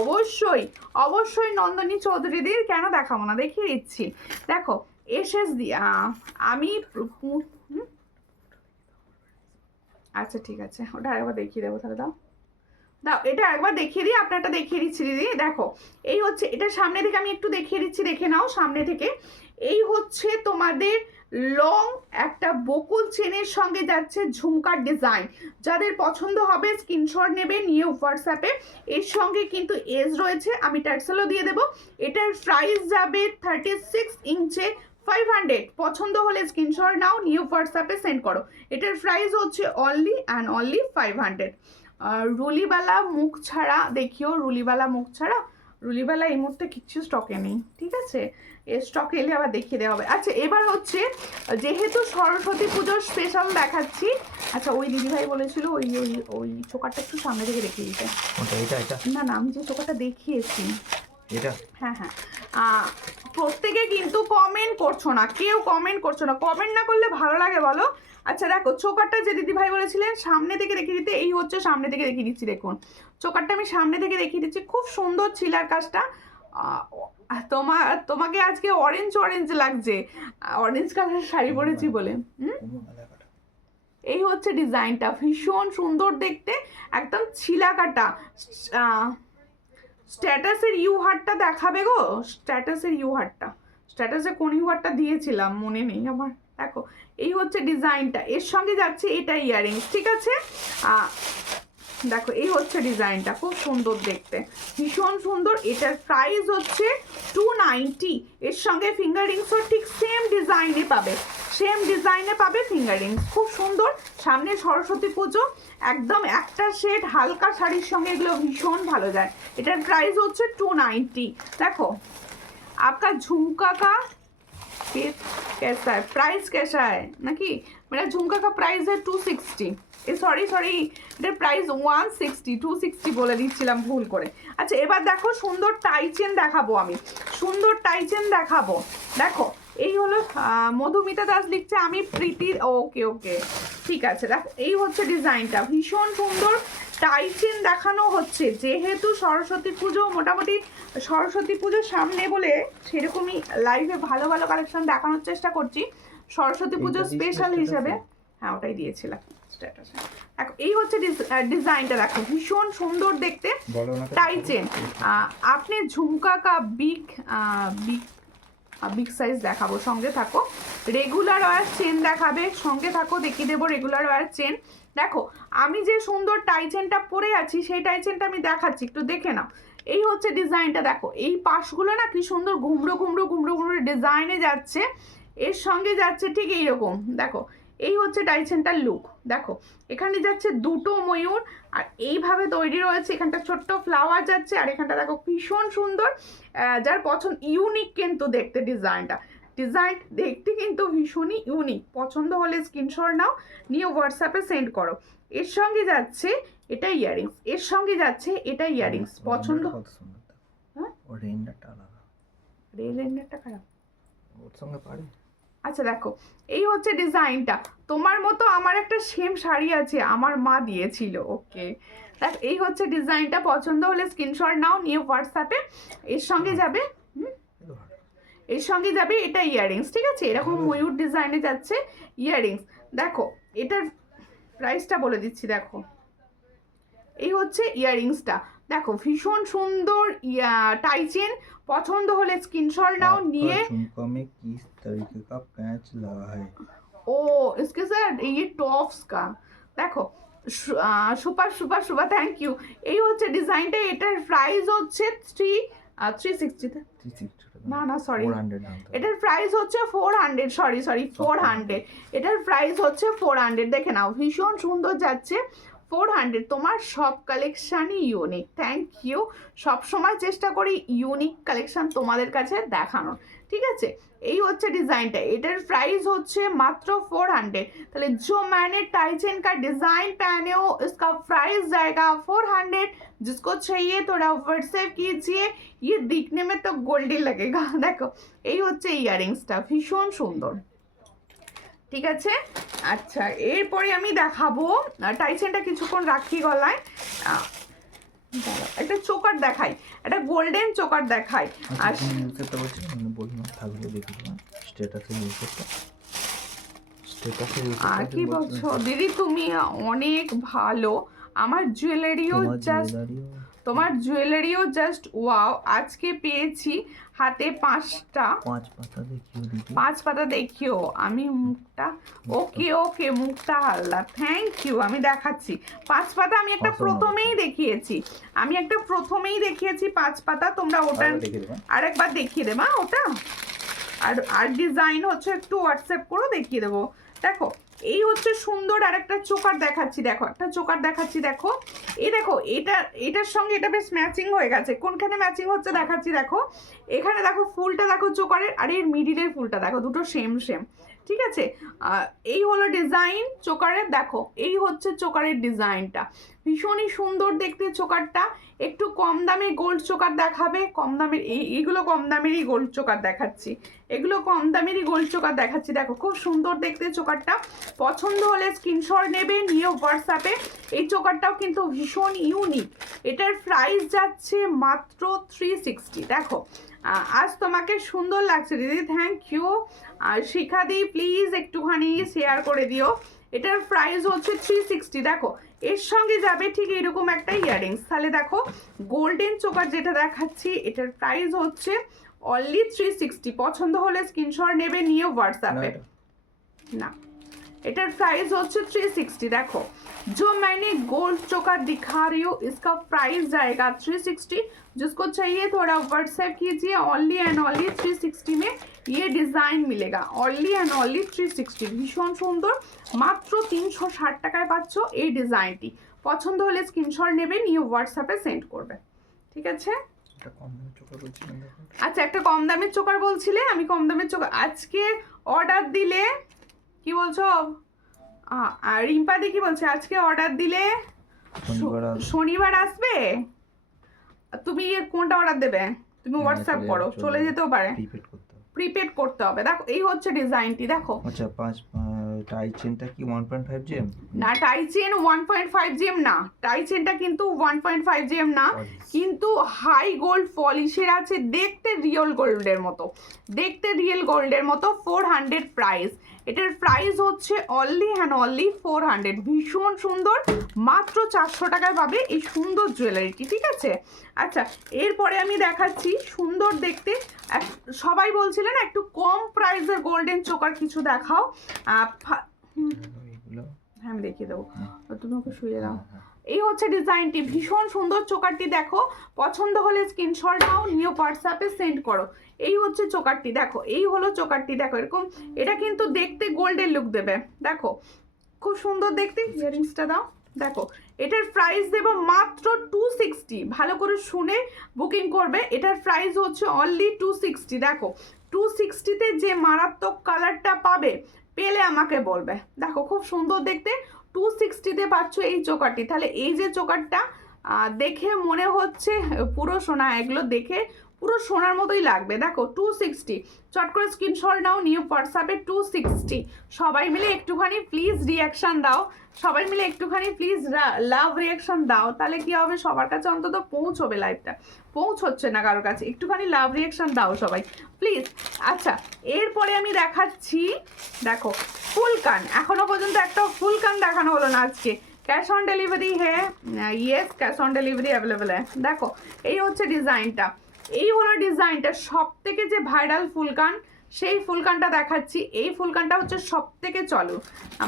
অবশ্যই অবশ্যই নন্দনী চৌধুরীদের, কেন দেখাবো না, দেখিয়ে দিচ্ছি। দেখো এসএস দিয়া আমি আচ্ছা ঠিক আছে, ওটা আরেকবার দেখিয়ে দেবো, তাহলে দাও দাও এটা একবার দেখিয়ে দিই, আপনারটা দেখিয়ে দিচ্ছি দিদি। দেখো এই হচ্ছে, এটা সামনে থেকে আমি একটু দেখিয়ে দিচ্ছি, দেখে নাও সামনে থেকে। এই হচ্ছে তোমাদের লং একটা বকুল চেনের সঙ্গে যাচ্ছে ঝুমকার ডিজাইন, যাদের পছন্দ হবে স্ক্রিনশট নেবে, নিয়ে হোয়াটসঅ্যাপে। এর সঙ্গে কিন্তু এজ রয়েছে, আমি ট্যাক্সেলও দিয়ে দেবো। এটার প্রাইস যাবে 36 ইঞ্চে 500। পছন্দ হলে স্ক্রিনশট নাও, নিয়ে হোয়াটসঅ্যাপে সেন্ড করো। এটার প্রাইস হচ্ছে অনলি অ্যান্ড অনলি 500। রুলিবালা মুখ ছাড়া দেখিও, রুলিবালা মুখ ছাড়া, রুলিবালা এই মুহূর্তে কিচ্ছু স্টকে নেই, ঠিক আছে, এর স্টক এলে আবার দেখিয়ে দেওয়া হবে। আচ্ছা এবার হচ্ছে, যেহেতু সরস্বতী পুজোর স্পেশাল দেখাচ্ছি। আচ্ছা ওই দিদিভাই বলেছিল ওই ওই ওই চোকারটা একটু সামনে থেকে দেখিয়ে দিতে। না না আমি যে চোকারটা দেখিয়েছি এটা, হ্যাঁ হ্যাঁ, প্রত্যেকে কিন্তু কমেন্ট করছো না, কেউ কমেন্ট করছো না, কমেন্ট না করলে ভালো লাগে বলো। আচ্ছা দেখো চোকারটা যে দিদিভাই বলেছিলেন সামনে থেকে দেখিয়ে দিতে, এই হচ্ছে সামনে থেকে দেখিয়ে দিচ্ছি। দেখুন চোকারটা আমি সামনে থেকে দেখিয়ে দিচ্ছি, খুব সুন্দর ছিলার কাজটা। তোমাকে আজকে অরেঞ্জ অরেঞ্জ লাগছে, অরেঞ্জ কালারের শাড়ি পরেছি বলে। এই হচ্ছে ডিজাইনটা, ভীষণ সুন্দর দেখতে, একদম ছিলা কাটা। স্ট্যাটাসের ইউ হারটা দেখাবে গো, স্ট্যাটাসের ইউ হারটা, স্ট্যাটাসে কোন ইউ হারটা দিয়েছিলাম মনে নেই আমার। দেখো এই হচ্ছে ডিজাইনটা, এর সঙ্গে যাচ্ছে এটা ইয়াররিংস, ঠিক আছে। দেখো এই হচ্ছে ডিজাইনটা, খুব সুন্দর দেখতে, ভীষণ সুন্দর। এটার প্রাইস হচ্ছে 290। এর সঙ্গে ফিঙ্গার রিংসও ঠিক সেম ডিজাইনে পাবে, সেম ডিজাইনে পাবে ফিঙ্গার রিংস, খুব সুন্দর। সামনে সরস্বতী পুজো, একদম একটা শেড হালকা শাড়ির সঙ্গে এগুলো ভীষণ ভালো যায়। এটার প্রাইস হচ্ছে 290। দেখো आपका झुमका का कैसा है, प्राइस कैसा है ना कि मेरा झुमका का प्राइस है 260। সরি এটার প্রাইস 160, 260 বলে দিচ্ছিলাম ভুল করে। আচ্ছা এবার দেখো সুন্দর টাই চেন দেখাবো, আমি সুন্দর টাই চেন দেখাবো। দেখো এই হলো মধুমিতা দাস লিখছে আমি প্রীতির, ওকে ওকে ঠিক আছে। দেখো এই হচ্ছে ডিজাইনটা, ভীষণ সুন্দর টাই চেন দেখানো হচ্ছে। যেহেতু সরস্বতী পুজো, মোটামুটি সরস্বতী পুজোর সামনে বলে সেরকমই লাইভে ভালো ভালো কালেকশন দেখানোর চেষ্টা করছি সরস্বতী পুজো স্পেশাল হিসেবে। হ্যাঁ ওটাই দিয়েছিলাম স্ট্যাটাসে। দেখো এই হচ্ছে ডিজাইনটা, দেখো ভীষণ সুন্দর দেখতে টাই চেন। আপনি ঝুমকা কা বিগ সাইজ দেখাবো, সঙ্গে থাকো। রেগুলার ওয়্যার চেন দেখাবে, সঙ্গে থাকো, দেখিয়ে দেবো রেগুলার ওয়্যার চেন। দেখো আমি যে সুন্দর টাই চেনটা পরে আছি সেই টাই চেনটা আমি দেখাচ্ছি, একটু দেখে নাও। এই হচ্ছে ডিজাইনটা, দেখো এই পাশগুলো না কি সুন্দর ঘুমড়ো ঘুমড়ো ঘুমড়ো ঘুমড়ো ডিজাইনে যাচ্ছে, এর সঙ্গে যাচ্ছে ঠিক এইরকম। দেখো এই হচ্ছে টাই চেনটার লুক। দেখো এখানে যাচ্ছে দুটো ময়ূর, আর এইভাবে তৈরি রয়েছে, এখানটা ছোট্ট ফ্লাওয়ার যাচ্ছে, আর এখানটা দেখো ভীষণ সুন্দর। যার পছন্দ, ইউনিক কিন্তু দেখতে ডিজাইনটা, ডিজাইন দেখতে কিন্তু ভীষণই ইউনিক। পছন্দ হলে স্ক্রিনশট নাও, নিয়ে হোয়াটসঅ্যাপে সেন্ড করো। এর সঙ্গে যাচ্ছে এটা ইয়াররিংস, এর সঙ্গে যাচ্ছে এটা ইয়াররিংস। পছন্দ, হ্যাঁ ওর রেঞ্জটা আলাদা, রেঞ্জটা খারাপ, ওর সঙ্গে পারে। আচ্ছা দেখো এই হচ্ছে ডিজাইনটা, তোমার মতো আমার একটা সেম শাড়ি আছে, আমার মা দিয়েছিল। ওকে দেখো এই হচ্ছে ডিজাইনটা, পছন্দ হলে স্ক্রিনশট নাও, নিয়ে হোয়াটসঅ্যাপে। এর সঙ্গে যাবে এর সঙ্গে যাবে এটা ইয়াররিংস, ঠিক আছে, এরকম ময়ূর ডিজাইনে যাচ্ছে ইয়াররিংস। দেখো এটার প্রাইসটা বলে দিচ্ছি, দেখো এই হচ্ছে ইয়াররিংসটা, দেখো ভীষণ সুন্দর টাই চেন। পছন্দ হলে স্ক্রিনশট নাও, নিয়ে झुमका में किस तरीके का पैच लगा है? ओ इसके साथ ये टॉप्स का দেখো super super super, thank you. এই হচ্ছে ডিজাইনটা, এটার প্রাইস হচ্ছে 360 না না সরি, এটার প্রাইস হচ্ছে 400, সরি 400, এটার প্রাইস হচ্ছে 400। দেখে নাও ভীষণ সুন্দর যাচ্ছে, 400। তোমার সব কালেকশানই ইউনিক, থ্যাংক ইউ। সবসময় চেষ্টা করি ইউনিক কালেকশান তোমাদের কাছে দেখানোর, ঠিক আছে। এই হচ্ছে ডিজাইনটা, এটার প্রাইস হচ্ছে মাত্র 400। তাহলে जो मैंने टाई चेन का डिज़ाइन पहने हो इसका प्राइस जाएगा 400। जिसको चाहिए थोड़ा व्हाट्सएप कीजिए, ये दिखने में तो गोल्डी लगेगा। देखो এই হচ্ছে ইয়াররিংসটা, ভীষণ সুন্দর, ঠিক আছে। আচ্ছা এরপরে আমি দেখাবো টাই চেনটা, কিছুক্ষণ রাখি গলায়। একটা চোকার দেখাই, একটা গোল্ডেন চোকার দেখাই। আর সেটা বলছি মানে বললাম থাকলে দেখি স্ট্যাটাসে ইউজ করতে, স্ট্যাটাসে ইউজ করতে। আর কি বলছো দিদি, তুমি অনেক ভালো, আমার জুয়েলারিও জাস্ট, তোমার জুয়েলারিও জাস্ট ওয়াও। আজকে পেয়েছি হাতে 5টা, 5 পাতা দেখিও। আমি মুখটা, ওকে ওকে মুখটা হালদা, থ্যাংক ইউ। আমি দেখাচ্ছি 5 পাতা, আমি একটা প্রথমেই দেখিয়েছি, 5 পাতা। তোমরা ওটা আরেকবার দেখিয়ে দেবা ওটা, আর ডিজাইন হচ্ছে একটু হোয়াটসঅ্যাপ করো, দেখিয়ে দেবো। দেখো এই হচ্ছে সুন্দর আর একটা চোকার দেখাচ্ছি, দেখো একটা চোকার দেখাচ্ছি। দেখো এই দেখো এটার সঙ্গে এটা বেশ ম্যাচিং হয়ে গেছে। কোনখানে ম্যাচিং হচ্ছে দেখাচ্ছি, দেখো এখানে দেখো ফুলটা দেখো চোকারের, আর এর মিডিলের ফুলটা দেখো, দুটো সেম, ঠিক আছে। এই হলো ডিজাইন চোকারের। দেখো এই হচ্ছে চোকারের ডিজাইনটা, ভীষণই সুন্দর দেখতে চোকারটা। একটু কম দামে গোল্ড চোকার দেখাবে, কম দামের এইগুলো কম দামেরই গোল্ড চোকার দেখাচ্ছি, এগুলো কম দামেরই গোল্ড চোকার দেখাচ্ছি। দেখো খুব সুন্দর দেখতে চোকারটা, পছন্দ হলে স্ক্রিনশট নেবে, নিয়ে হোয়াটসঅ্যাপে। এই চোকারটাও কিন্তু ভীষণ ইউনিক, এটার প্রাইস যাচ্ছে মাত্র 360। দেখো আজ তোমাকে সুন্দর লাগছে দিদি, থ্যাংক ইউ। আর শিখাদি প্লিজ একটুখানি শেয়ার করে দিও। এটার প্রাইস হচ্ছে 360। দেখো এর সঙ্গে যাবে ঠিক এরকম একটা ইয়াররিংস। তাহলে দেখো গোল্ডেন চোকার যেটা দেখাচ্ছি, এটার প্রাইস হচ্ছে অনলি 360। পছন্দ হলে স্ক্রিনশট নেবে, নিয়ে হোয়াটসঅ্যাপে। না এটার প্রাইস হচ্ছে 360। देखो जो मैंने गोल्ड चोकर दिखा रही हूँ इसका प्राइस जाएगा 360। जिसको चाहिए थोड़ा व्हाट्सएप कीजिए। ओनली एंड ओनली 360 में ये डिजाइन मिलेगा। ओनली एंड ओनली 360 ভীষণ সুন্দর, মাত্র 360 টাকায় পাচ্ছ এই ডিজাইনটি। পছন্দ হলে স্ক্রিনশট নেবে, নিয়ে হোয়াটসঅ্যাপে সেন্ড করবে, ঠিক আছে? এটা কম দামে চোকার বলছিলেন দেখুন। আচ্ছা, একটা কম দামের চোকার বলছিলে, আমি কম দামের চোকার আজকে অর্ডার দিলে কি বলছো? আর রিম্পাদি কি বলছে, আজকে অর্ডার দিলে শনিবার আসবে। তুমি কোনটা অর্ডার দেবে? তুমি হোয়াটসঅ্যাপ করো, চলে যেতেও পারে। প্রিপেড করতে হবে। দেখো এই হচ্ছে ডিজাইনটি, দেখো। আচ্ছা, টাই চেনটা কি 1.5 জিএম? না, টাই চেন 1.5 জিএম না, টাই চেনটা কিন্তু 1.5 জিএম না, কিন্তু হাই গোল্ড পলিশের আছে, দেখতে রিয়েল গোল্ডের মতো, দেখতে রিয়েল গোল্ডের মতো। 400 প্রাইস। এটার প্রাইস হচ্ছে অনলি অ্যান্ড অনলি 400। ভীষণ সুন্দর, মাত্র 400 টাকায় পাবে এই সুন্দর জুয়েলারিটি, ঠিক আছে? আচ্ছা, এরপরে আমি দেখাচ্ছি সুন্দর দেখতে, সবাই বলছিলেন একটু কম প্রাইসের গোল্ডেন চোকার কিছু দেখাও। হ্যাঁ, আমি দেখিয়ে দেবো, তুমি ওকে শুয়ে দাও। এই হচ্ছে ডিজাইনটি, ভীষণ সুন্দর চোকারটি। দেখো, পছন্দ হলে স্ক্রিনশট নাও, নিয়ে হোয়াটসঅ্যাপে সেন্ড করো। এই হচ্ছে চোকারটি, দেখো, এই হলো চোকারটি। দেখো এরকম, এটা কিন্তু দেখতে গোল্ডের লুক দেবে। দেখো খুব সুন্দর দেখতে। ইয়ারিংসটা দাও। দেখো এটার প্রাইস দেবো মাত্র 260। ভালো করে শুনে বুকিং করবে। এটার প্রাইস হচ্ছে অনলি 260। দেখো 260-তে যে মারাত্মক কালারটা পাবে, পেলে আমাকে বলবে। দেখো খুব সুন্দর দেখতে, 260-তে পাচ্ছ এই চোকারটি। তাহলে এই যে চোকারটা দেখে মনে হচ্ছে পুরো সোনা, এগুলো দেখে পুরো সোনার মতোই লাগবে। দেখো 260। চট করে স্ক্রিনশট নাও, নিউ হোয়াটসঅ্যাপে 260। সবাই মিলে একটুখানি প্লিজ রিয়াকশান দাও, সবাই মিলে একটুখানি প্লিজ লাভ রিয়াকশান দাও, তাহলে কি হবে, সবার কাছে অন্তত পৌঁছবে। লাইভটা পৌঁছচ্ছে না কারোর কাছে, একটুখানি লাভ রিয়াকশান দাও সবাই প্লিজ। আচ্ছা, এরপরে আমি দেখাচ্ছি, দেখো ফুলকান। এখনো পর্যন্ত একটা ফুলকান দেখানো হলো না আজকে। कैश ऑन डिलीवरी है? Yes, cash on delivery available है। देखो এই হচ্ছে ডিজাইনটা, এই হলো ডিজাইনটা। সব থেকে যে ভাইরাল ফুলকান, সেই ফুলকানটা দেখাচ্ছি। এই ফুলকানটা হচ্ছে সব থেকে চলো,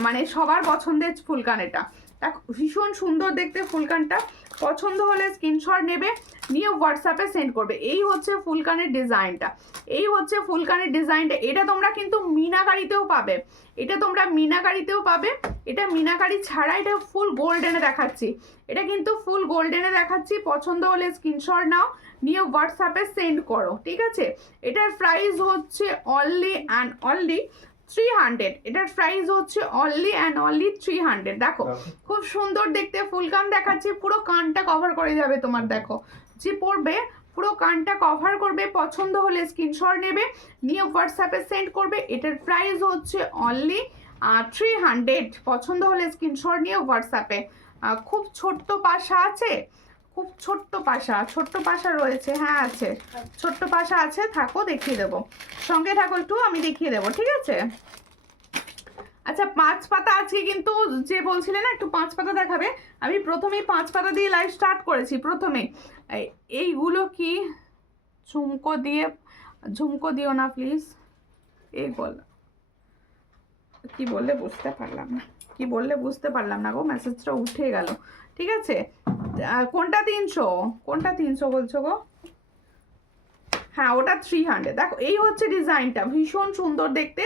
মানে সবার পছন্দের ফুলকান এটা। দেখো ভীষণ সুন্দর দেখতে ফুলকানটা। পছন্দ হলে স্ক্রিনশট নেবে, নিয়ে হোয়াটসঅ্যাপে সেন্ড করবে। এই হচ্ছে ফুলকানের ডিজাইনটা, এই হচ্ছে ফুলকানের ডিজাইনটা। এটা তোমরা কিন্তু মিনাকারিতেও পাবে, এটা তোমরা মিনাকারিতেও পাবে। এটা মিনাকারি ছাড়া এটা ফুল গোল্ডেনে দেখাচ্ছি, এটা কিন্তু ফুল গোল্ডেনে দেখাচ্ছি। পছন্দ হলে স্ক্রিনশট নাও, নিয়ে হোয়াটসঅ্যাপে সেন্ড করো, ঠিক আছে? এটার প্রাইস হচ্ছে অনলি অ্যান্ড অনলি 300। এটার প্রাইস হচ্ছে অনলি অ্যান্ড অনলি 300। দেখো খুব সুন্দর দেখতে ফুলকান দেখাচ্ছি, পুরো কানটা কভার করে যাবে তোমার। দেখো যে পরবে পুরো কানটা কভার করবে। পছন্দ হলে স্ক্রিনশট নেবে, নিয়ে হোয়াটসঅ্যাপে সেন্ড করবে। এটার প্রাইস হচ্ছে অনলি 300। পছন্দ হলে স্ক্রিনশট নিয়ে হোয়াটসঅ্যাপে। খুব ছোট্ট পাশা আছে, খুব ছোট্ট পাশা রয়েছে। হ্যাঁ আছে, ছোট্ট পাশা আছে। থাকো, দেখিয়ে দেবো, সঙ্গে থাকো একটু, আমি দেখিয়ে দেবো, ঠিক আছে? আচ্ছা, 5 পাতা আজকে কিন্তু যে বলছিলে না একটু 5 পাতা দেখাবে, আমি প্রথমেই 5 পাতা দিয়ে লাইভ স্টার্ট করেছি। প্রথমে এইগুলো কি ঝুমকো দিও না প্লিজ। এই বল কি বললে বুঝতে পারলাম না, গো মেসেজটা উঠে গেল, ঠিক আছে? কোনটা 300, কোনটা 300 বলছো গো? হ্যাঁ ওটা 300। দেখো এই হচ্ছে ডিজাইনটা, ভীষণ সুন্দর দেখতে।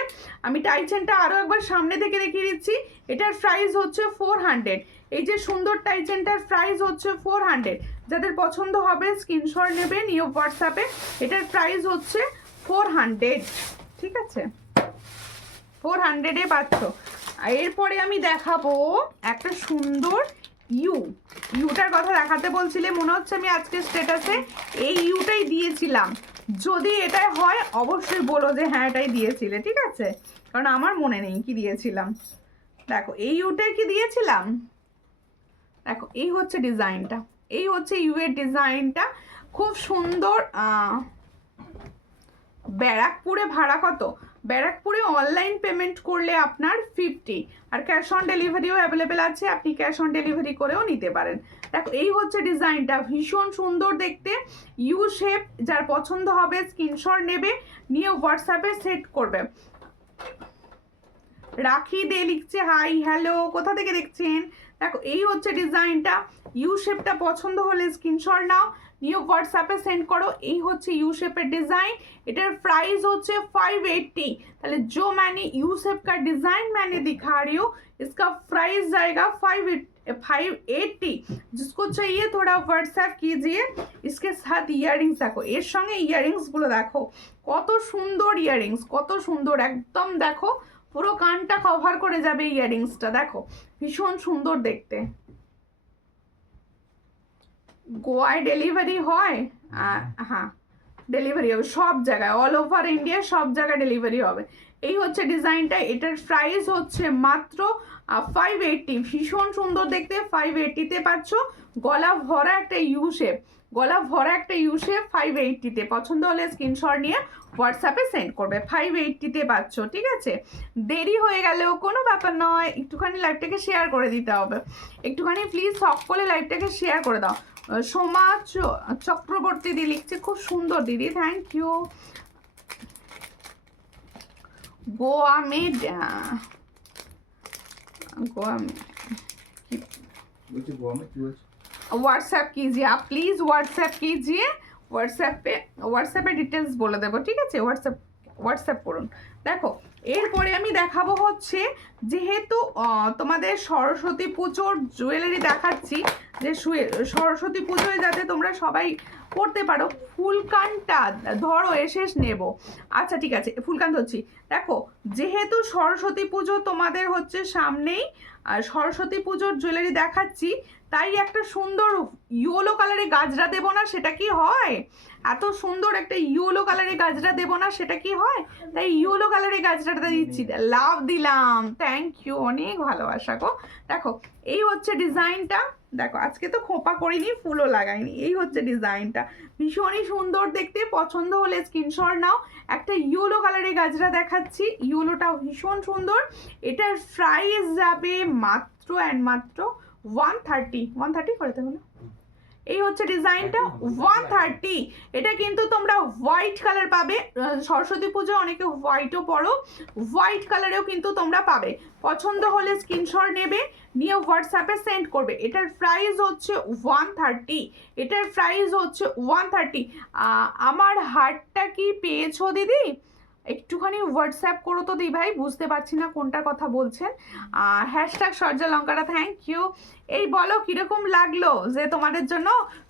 আমি টাইচেনটা আরও একবার সামনে থেকে দেখিয়ে দিচ্ছি। এটার প্রাইস হচ্ছে 400। এই যে সুন্দর টাইচেনটার প্রাইস হচ্ছে 400। যাদের পছন্দ হবে স্ক্রিনশট নেবে, নিয়ে হোয়াটসঅ্যাপে। এটার প্রাইস হচ্ছে 400, ঠিক আছে? 400-এ পাচ্ছ। এরপরে আমি দেখাবো একটা সুন্দর ইউটার কথা দেখাতে বলছিলে, মনে হচ্ছে আমি আজকে স্ট্যাটাসে এই ইউটাই দিয়েছিলাম। যদি এটাই হয় অবশ্যই বলো যে হ্যাঁ এটাই দিয়েছিলে, ঠিক আছে? কারণ আমার মনে নেই কি দিয়েছিলাম। দেখো এই ইউটাই কি দিয়েছিলাম। দেখো এই হচ্ছে ডিজাইনটা, এই হচ্ছে ইউয়ের ডিজাইনটা, খুব সুন্দর। ব্যারাকপুরে ভাড়া কত? ব্যারাকপুরে অনলাইন পেমেন্ট করলে আপনার 50, আর ক্যাশ অন ডেলিভারিও অ্যাভেলেবেল আছে, আপনি ক্যাশ অন ডেলিভারি করেও নিতে পারেন। দেখো এই হচ্ছে ডিজাইনটা, ভীষণ সুন্দর দেখতে, ইউ শেপ। যার পছন্দ হবে স্ক্রিনশট নেবে, নিয়ে হোয়াটসঅ্যাপে সেট করবে। রাখি দে লিখছে হাই হ্যালো, কোথা থেকে দেখছেন? দেখো এই হচ্ছে ডিজাইনটা, ইউ শেপটা পছন্দ হলে স্ক্রিনশট নাও, নিয়ে হোয়াটসঅ্যাপে সেন্ড করো। এই হচ্ছে ইউ শেপের ডিজাইন, এটার প্রাইস হচ্ছে 580। তাহলে जो मैंने यू शेप का डिजाइन मैंने दिखा रही हूँ, इसका प्राइस जाएगा 580। जिसको चाहिए थोड़ा व्हाट्सएप कीजिए। इसके साथ ইয়াররিংস দেখো, এর সঙ্গে ইয়াররিংস গুলো দেখো কত সুন্দর ইয়াররিংস, কত সুন্দর একদম দেখো পুরো কানটা কভার করে যাবে ইয়াররিংসটা, দেখো ভীষণ সুন্দর দেখতে। গোয়ায় ডেলিভারি হয়? হ্যাঁ ডেলিভারি হবে সব জায়গায়, অল ওভার ইন্ডিয়া সব জায়গায় ডেলিভারি হবে। এই হচ্ছে ডিজাইনটা, এটার প্রাইস হচ্ছে মাত্র 580। ভীষণ সুন্দর দেখতে, 580-তে পাচ্ছ। গলা ভরা একটা ইউ শেপ, গলা ভরা একটা ইউ শেপ 580-তে। পছন্দ হলে স্ক্রিনশট নিয়ে হোয়াটসঅ্যাপে সেন্ড করবে। 580-তে পাচ্ছ, ঠিক আছে? দেরি হয়ে গেলেও কোনো ব্যাপার নয়, একটুখানি লাইভটাকে শেয়ার করে দিতে হবে। একটুখানি প্লিজ সকলে লাইভটাকে শেয়ার করে দাও। সোমা চক্রবর্তী দি লিখছে খুব সুন্দর দিদি, থ্যাংক ইউ। গোয়া में व्हाट्सएप कीजिए आप, प्लीज व्हाट्सएप कीजिए। হোয়াটসঅ্যাপে ডিটেলস বলে দেবো, ঠিক আছে? হোয়াটসঅ্যাপ করুন। দেখো এরপরে আমি দেখাবো হচ্ছে, যেহেতু তোমাদের সরস্বতী পুজোর জুয়েলারি দেখাচ্ছি, যে সরস্বতী পুজোয় যাতে তোমরা সবাই পড়তে পারো, ফুলকানটা ধরো এসে নেব। আচ্ছা ঠিক আছে, ফুলকান ধরছি। দেখো যেহেতু সরস্বতী পুজো তোমাদের হচ্ছে সামনেই, সরস্বতী পুজোর জুয়েলারি দেখাচ্ছি, তাই একটা সুন্দর ইয়েলো কালারের গাজরা দেবো না, সেটা কি হয়? এত সুন্দর একটা ইয়েলো কালারের গাজরা দেবো না, সেটা কি হয়? তাই ইয়েলো কালারের গাজরাটা দিচ্ছি। লাভ দিলাম, থ্যাংক ইউ, অনেক ভালোবাসা গো। দেখো এই হচ্ছে ডিজাইনটা, দেখো আজকে তো খোঁপা করিনি, ফুলও লাগাইনি। এই হচ্ছে ডিজাইনটা, ভীষণই সুন্দর দেখতে। পছন্দ হলে স্ক্রিনশট নাও। একটা ইয়েলো কালারের গাজরা দেখাচ্ছি, ইয়েলোটাও ভীষণ সুন্দর। এটার প্রাইস যাবে মাত্র অ্যান্ড মাত্র 130 করতে হলো। এই হচ্ছে ডিজাইনটা 130। এটা কিন্তু তোমরা হোয়াইট কালার পাবে, সরস্বতী পুজো অনেকে হোয়াইটও পরো, হোয়াইট কালারেও কিন্তু তোমরা পাবে। পছন্দ হলে স্ক্রিনশট নেবে, নিয়ে হোয়াটসঅ্যাপে সেন্ড করবে। এটার প্রাইস হচ্ছে 130, এটার প্রাইস হচ্ছে 130। আমার হারটা কি পেয়েছো দিদি? একটুখানি হোয়াটসঅ্যাপ করো তো দি ভাই, বুঝতে পারছি না কোনটার কথা বলছেন। হ্যাশট্যাগ সর্জা লঙ্কাটা, থ্যাংক ইউ। এই বলো কিরকম লাগলো যে তোমাদের জন্য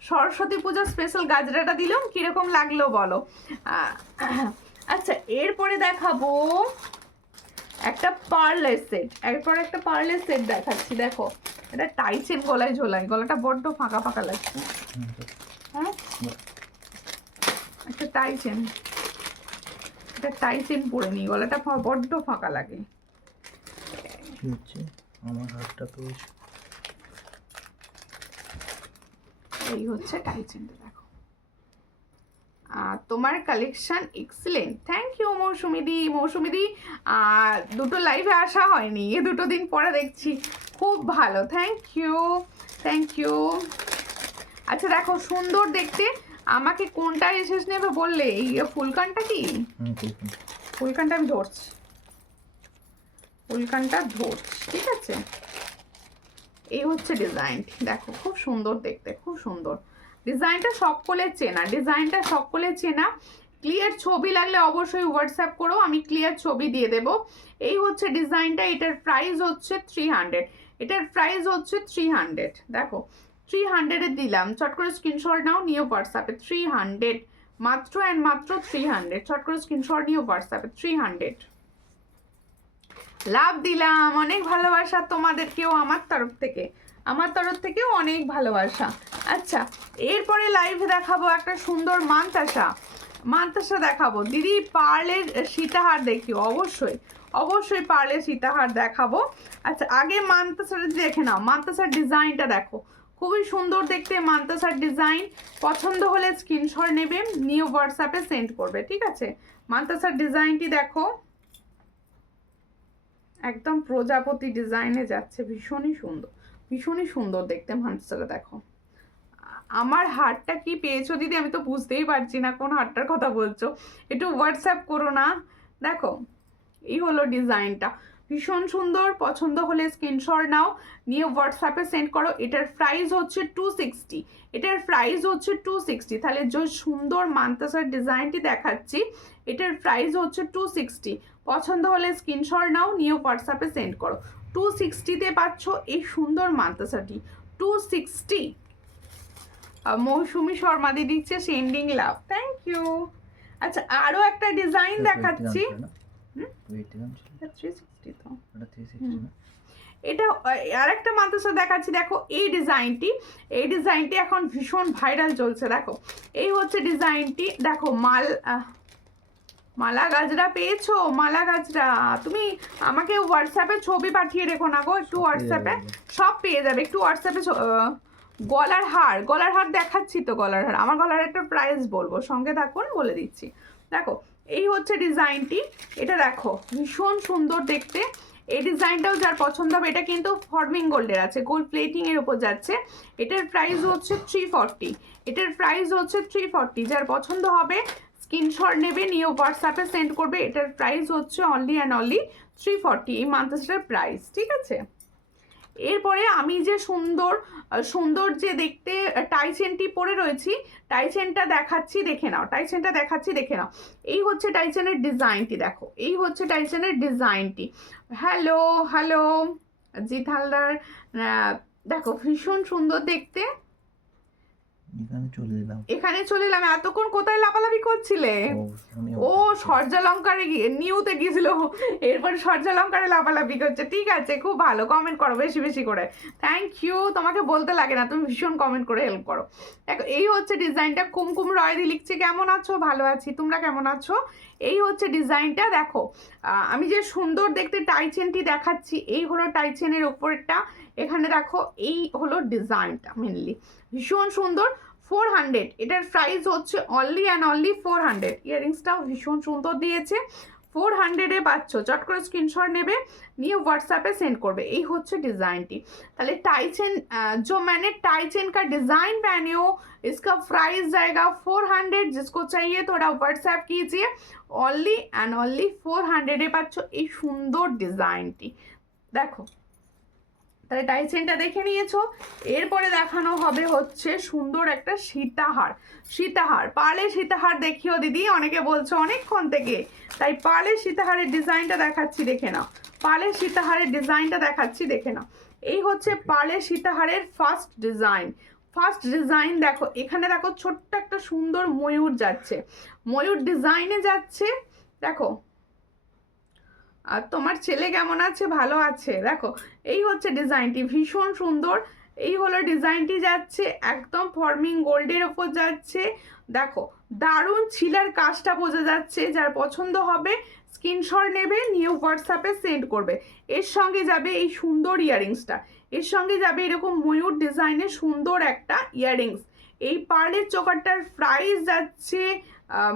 সরস্বতী পুজোর স্পেশাল গাজরাটা দিলাম, কিরকম লাগলো বলো। আচ্ছা এরপরে দেখাবো একটা পার্লের সেট, এরপর একটা পার্লের সেট দেখাচ্ছি। দেখো এটা টাইচেন গলায় ঝোলাই, গলাটা বড্ড ফাঁকা ফাঁকা লাগছে। হ্যাঁ একটা টাইচেন, টাইচেন পরে নি, গলাটা বড্ড ফাঁকা লাগে। আমার হাতটা তো এই হচ্ছে টাইচেনটা, দেখো তোমার কালেকশন এক্সিলেন্ট, থ্যাংক ইউ মৌসুমিদি। মৌসুমিদি দুটো লাইভে আসা হয়নি, এ দুটো দিন পরে দেখছি, খুব ভালো, থ্যাংক ইউ থ্যাংক ইউ। আচ্ছা দেখো সুন্দর দেখতে, আমাকে কোনটা শেষ নেবে বললে? এই ফুলকানটা কি? ফুলকানটা আমি ধরছি, ফুলকানটা ধরছি, ঠিক আছে? এই হচ্ছে ডিজাইনটি, দেখো খুব সুন্দর দেখতে, খুব সুন্দর ডিজাইনটা, সকলে চেনা ডিজাইনটা, সকলে চেনা। ক্লিয়ার ছবি লাগলে অবশ্যই হোয়াটসঅ্যাপ করো, আমি ক্লিয়ার ছবি দিয়ে দেব। এই হচ্ছে ডিজাইনটা, এটার প্রাইস হচ্ছে 300, এটার প্রাইস হচ্ছে 300। দেখো 300-এ দিলাম, চট করে স্ক্রিনশট নাও, নিয়ে হোয়াটসঅ্যাপে 300, মাত্র অ্যান্ড মাত্র 300। চট করে স্ক্রিনশট নিয়ে হোয়াটসঅ্যাপে 300। লাভ দিলাম, অনেক ভালোবাসা তোমাদেরকেও আমার তরফ থেকেও অনেক ভালোবাসা। আচ্ছা এরপরে লাইভে দেখাবো একটা সুন্দর মান্তাসা দেখাবো দিদি। পার্লের সীতাহার দেখিও, অবশ্যই পার্লের সীতাহার দেখাবো। আচ্ছা আগে মান্তাসাটা দেখে নাও, মান্তাসার ডিজাইনটা দেখো, খুবই সুন্দর দেখতে মান্তাসার ডিজাইন। পছন্দ হলে স্ক্রিনশট নেবে, নিয়ে হোয়াটসঅ্যাপে সেন্ড করবে, ঠিক আছে? মান্তাসার ডিজাইনটি দেখো, একদম প্রজাপতি ডিজাইনে যাচ্ছে, ভীষণই সুন্দর দেখতে মান্তাসাটা। দেখো আমার হারটা কি পেয়েছো দিদি? আমি তো বুঝতেই পারছি না কোন হারটার কথা বলছো, একটু হোয়াটসঅ্যাপ করো না। দেখো এই হলো ডিজাইনটা, ভীষণ সুন্দর, পছন্দ হলে স্ক্রিনশট নাও, নিয়ে হোয়াটসঅ্যাপে সেন্ড করো। এটার প্রাইস হচ্ছে 260, এটার প্রাইস হচ্ছে 260। তাহলে যে সুন্দর মান্তাসার ডিজাইনটি দেখাচ্ছি, এটার প্রাইস হচ্ছে 260। পছন্দ হলে স্ক্রিনশট নাও, নিয়ে হোয়াটসঅ্যাপে সেন্ড করো। 260-তে পাচ্ছ এই সুন্দর মান্তাসাটি, 260। মৌসুমি শর্মা দি দিচ্ছে সেন্ডিং লাভ, থ্যাংক ইউ। আচ্ছা, আরও একটা ডিজাইন দেখাচ্ছি। এটা আরেকটা মাদ্রাসা দেখাচ্ছি, দেখো এই ডিজাইনটি, এই ডিজাইনটি এখন ভীষণ ভাইরাল চলছে। দেখো এই হচ্ছে ডিজাইনটি, দেখো মালা গাজরা পেয়েছো? মালা গাজরা তুমি আমাকে হোয়াটসঅ্যাপে ছবি পাঠিয়ে রেখো না গো, একটু হোয়াটসঅ্যাপে সব পেয়ে যাবে, একটু হোয়াটসঅ্যাপে। গলার হার দেখাচ্ছি তো, গলার হার, আমার গলার একটা প্রাইস বলবো, সঙ্গে থাকুন বলে দিচ্ছি। দেখো এই হচ্ছে ডিজাইনটি, এটা দেখো ভীষণ সুন্দর দেখতে। এই ডিজাইনটাও যার পছন্দ হবে, এটা কিন্তু ফর্মিং গোল্ডের আছে, গোল্ড প্লেটিং এর উপর যাচ্ছে। এটার প্রাইস হচ্ছে 340, এটার প্রাইস হচ্ছে 340। যার পছন্দ হবে স্ক্রিনশট নেবে, নিয়ে হোয়াটসঅ্যাপে সেন্ড করবে। এটার প্রাইস হচ্ছে অনলি অ্যান্ড অনলি 340, এই মান্থসটার প্রাইস, ঠিক আছে। এরপরে আমি যে সুন্দর যে দেখতে টাই চেনটি পরে রয়েছি, টাই চেনটা দেখাচ্ছি, দেখে নাও, টাই চেনটা দেখাচ্ছি, দেখে নাও। এই হচ্ছে টাই চেনের ডিজাইনটি, দেখো এই হচ্ছে টাই চেনের ডিজাইনটি। হ্যালো হ্যালো জিৎ হালদার, দেখো ভীষণ সুন্দর দেখতে। এখানে চলে এলাম, এতক্ষণ কোথায় লাফালাফি করছিলে? ও সর্যালঙ্কারে নিউতে গিয়েছিল, এরপর সর্যালঙ্কারে লাফালাফি করছে, ঠিক আছে, খুব ভালো, কমেন্ট করো বেশি বেশি করে, থ্যাংক ইউ। তোমাকে বলতে লাগে না, তুমি ভীষণ কমেন্ট করে হেল্প করো। দেখো এই হচ্ছে ডিজাইনটা, কুমকুম রয়দি লিখছে কেমন আছো? ভালো আছি, তোমরা কেমন আছো? এই হচ্ছে ডিজাইনটা। দেখো আমি যে সুন্দর দেখতে টাই চেনটি দেখাচ্ছি, এই হলো টাই চেনের ওপরটা, এখানে দেখো এই হলো ডিজাইনটা, মেনলি ভীষণ সুন্দর। 400, এটার প্রাইস হচ্ছে অনলি অ্যান্ড অনলি 400। ইয়ারিংসটাও ভীষণ সুন্দর দিয়েছে, 400-এ পাচ্ছ। চট করে স্ক্রিনশট নেবে, নিয়ে হোয়াটসঅ্যাপে सेंड করবে। এই হচ্ছে ডিজাইনটি। তাহলে टाई चेन जो मैंने टाई चेन का डिज़ाइन पहने हो, इसका प्राइस जाएगा 400। जिसको चाहिए थोड़ा व्हाट्सएप कीजिए, অনলি অ্যান্ড অনলি 400-এ পাচ্ছ এই সুন্দর ডিজাইনটি। দেখো তাহলে টাই চেনটা দেখে নিয়েছো, এরপরে দেখানো হবে হচ্ছে সুন্দর একটা সীতাহার। সীতাহার, পার্লের সীতাহার দেখিও দিদি, অনেকে বলছো অনেকক্ষণ থেকে, তাই পার্লের সীতাহারের ডিজাইনটা দেখাচ্ছি, দেখে নাও। পার্লের সীতাহারের ডিজাইনটা দেখাচ্ছি, দেখে নাও। এই হচ্ছে পার্লের সীতাহারের ফার্স্ট ডিজাইন। ফার্স্ট ডিজাইন দেখো, এখানে দেখো ছোট্ট একটা সুন্দর ময়ূর যাচ্ছে, ময়ূর ডিজাইনে যাচ্ছে। দেখো আর তোমার ছেলে কেমন আছে? ভালো আছে। দেখো এই হচ্ছে ডিজাইনটি, ভীষণ সুন্দর। এই হলো ডিজাইনটি যাচ্ছে, একদম ফর্মিং গোল্ডের ওপর যাচ্ছে। দেখো দারুণ ছিলার কাজটা বোঝা যাচ্ছে। যার পছন্দ হবে স্ক্রিনশট নেবে, নিয়ে হোয়াটসঅ্যাপে সেন্ড করবে। এর সঙ্গে যাবে এই সুন্দর ইয়ারিংসটা, এর সঙ্গে যাবে এরকম ময়ূর ডিজাইনের সুন্দর একটা ইয়ারিংস। এই পার্লের চোকারটার প্রাইস যাচ্ছে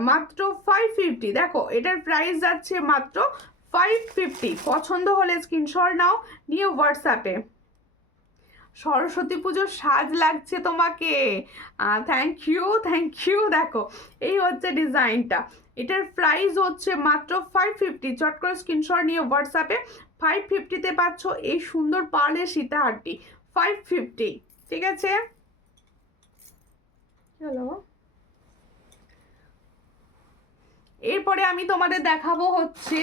মাত্র 550। দেখো এটার প্রাইস যাচ্ছে মাত্র 550। পছন্দ হলে স্ক্রিনশট নাও, নিয়ে হোয়াটসঅ্যাপে। সরস্বতী পুজোর সাজ লাগছে তোমাকে, থ্যাংক ইউ থ্যাংক ইউ। দেখো এই হচ্ছে ডিজাইনটা, এটার প্রাইস হচ্ছে মাত্র 550। চট করে স্ক্রিনশট নিয়ে হোয়াটসঅ্যাপে 550-তে পাচ্ছ এই সুন্দর পার্লের সীতাহারটি, 550, ঠিক আছে। চলো এরপরে আমি তোমাদের দেখাবো হচ্ছে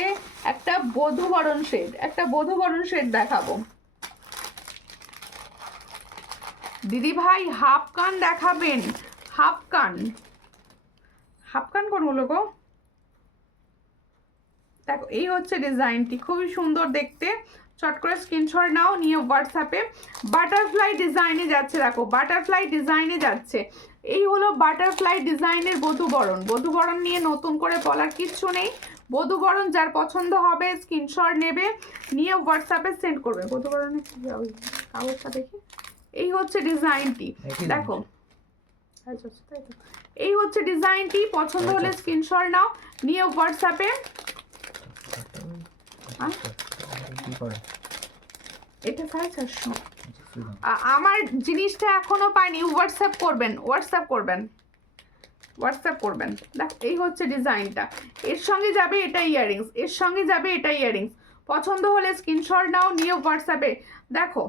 একটা বধূবরণ শেড, একটা বধূবরণ শেড দেখাবো। দিদি ভাই হাফ কান দেখাবেন? হাফ কান, হাফ কান কোনগুলো গো? দেখো এই হচ্ছে ডিজাইনটি, খুবই সুন্দর দেখতে। চট করে স্ক্রিনশট নাও, নিয়ে হোয়াটসঅ্যাপে। বাটারফ্লাই ডিজাইনে যাচ্ছে, দেখো বাটারফ্লাই ডিজাইনে যাচ্ছে। এই হলো বাটারফ্লাই ডিজাইনের বধূবরণ। বধূবরণ নিয়ে নতুন করে বলার কিচ্ছু নেই। বধূবরণ যার পছন্দ হবে স্ক্রিনশট নেবে, নিয়ে হোয়াটসঅ্যাপে সেন্ড করবে। বধূবরণের কাগজটা দেখি, এই হচ্ছে ডিজাইনটি। দেখো এই হচ্ছে ডিজাইনটি, পছন্দ হলে স্ক্রিনশট নাও, নিয়ে হোয়াটসঅ্যাপে। এটা 450। আমার জিনিসটা এখনো পাইনি, হোয়াটসঅ্যাপ করবেন, হোয়াটসঅ্যাপ করবেন, হোয়াটসঅ্যাপ করবেন। দেখ এই হচ্ছে ডিজাইনটা, এর সঙ্গে যাবে এটা ইয়ারিংস, এর সঙ্গে যাবে এটা ইয়ারিংস। পছন্দ হলে স্ক্রিনশট নাও, নিয়ে হোয়াটসঅ্যাপে। দেখো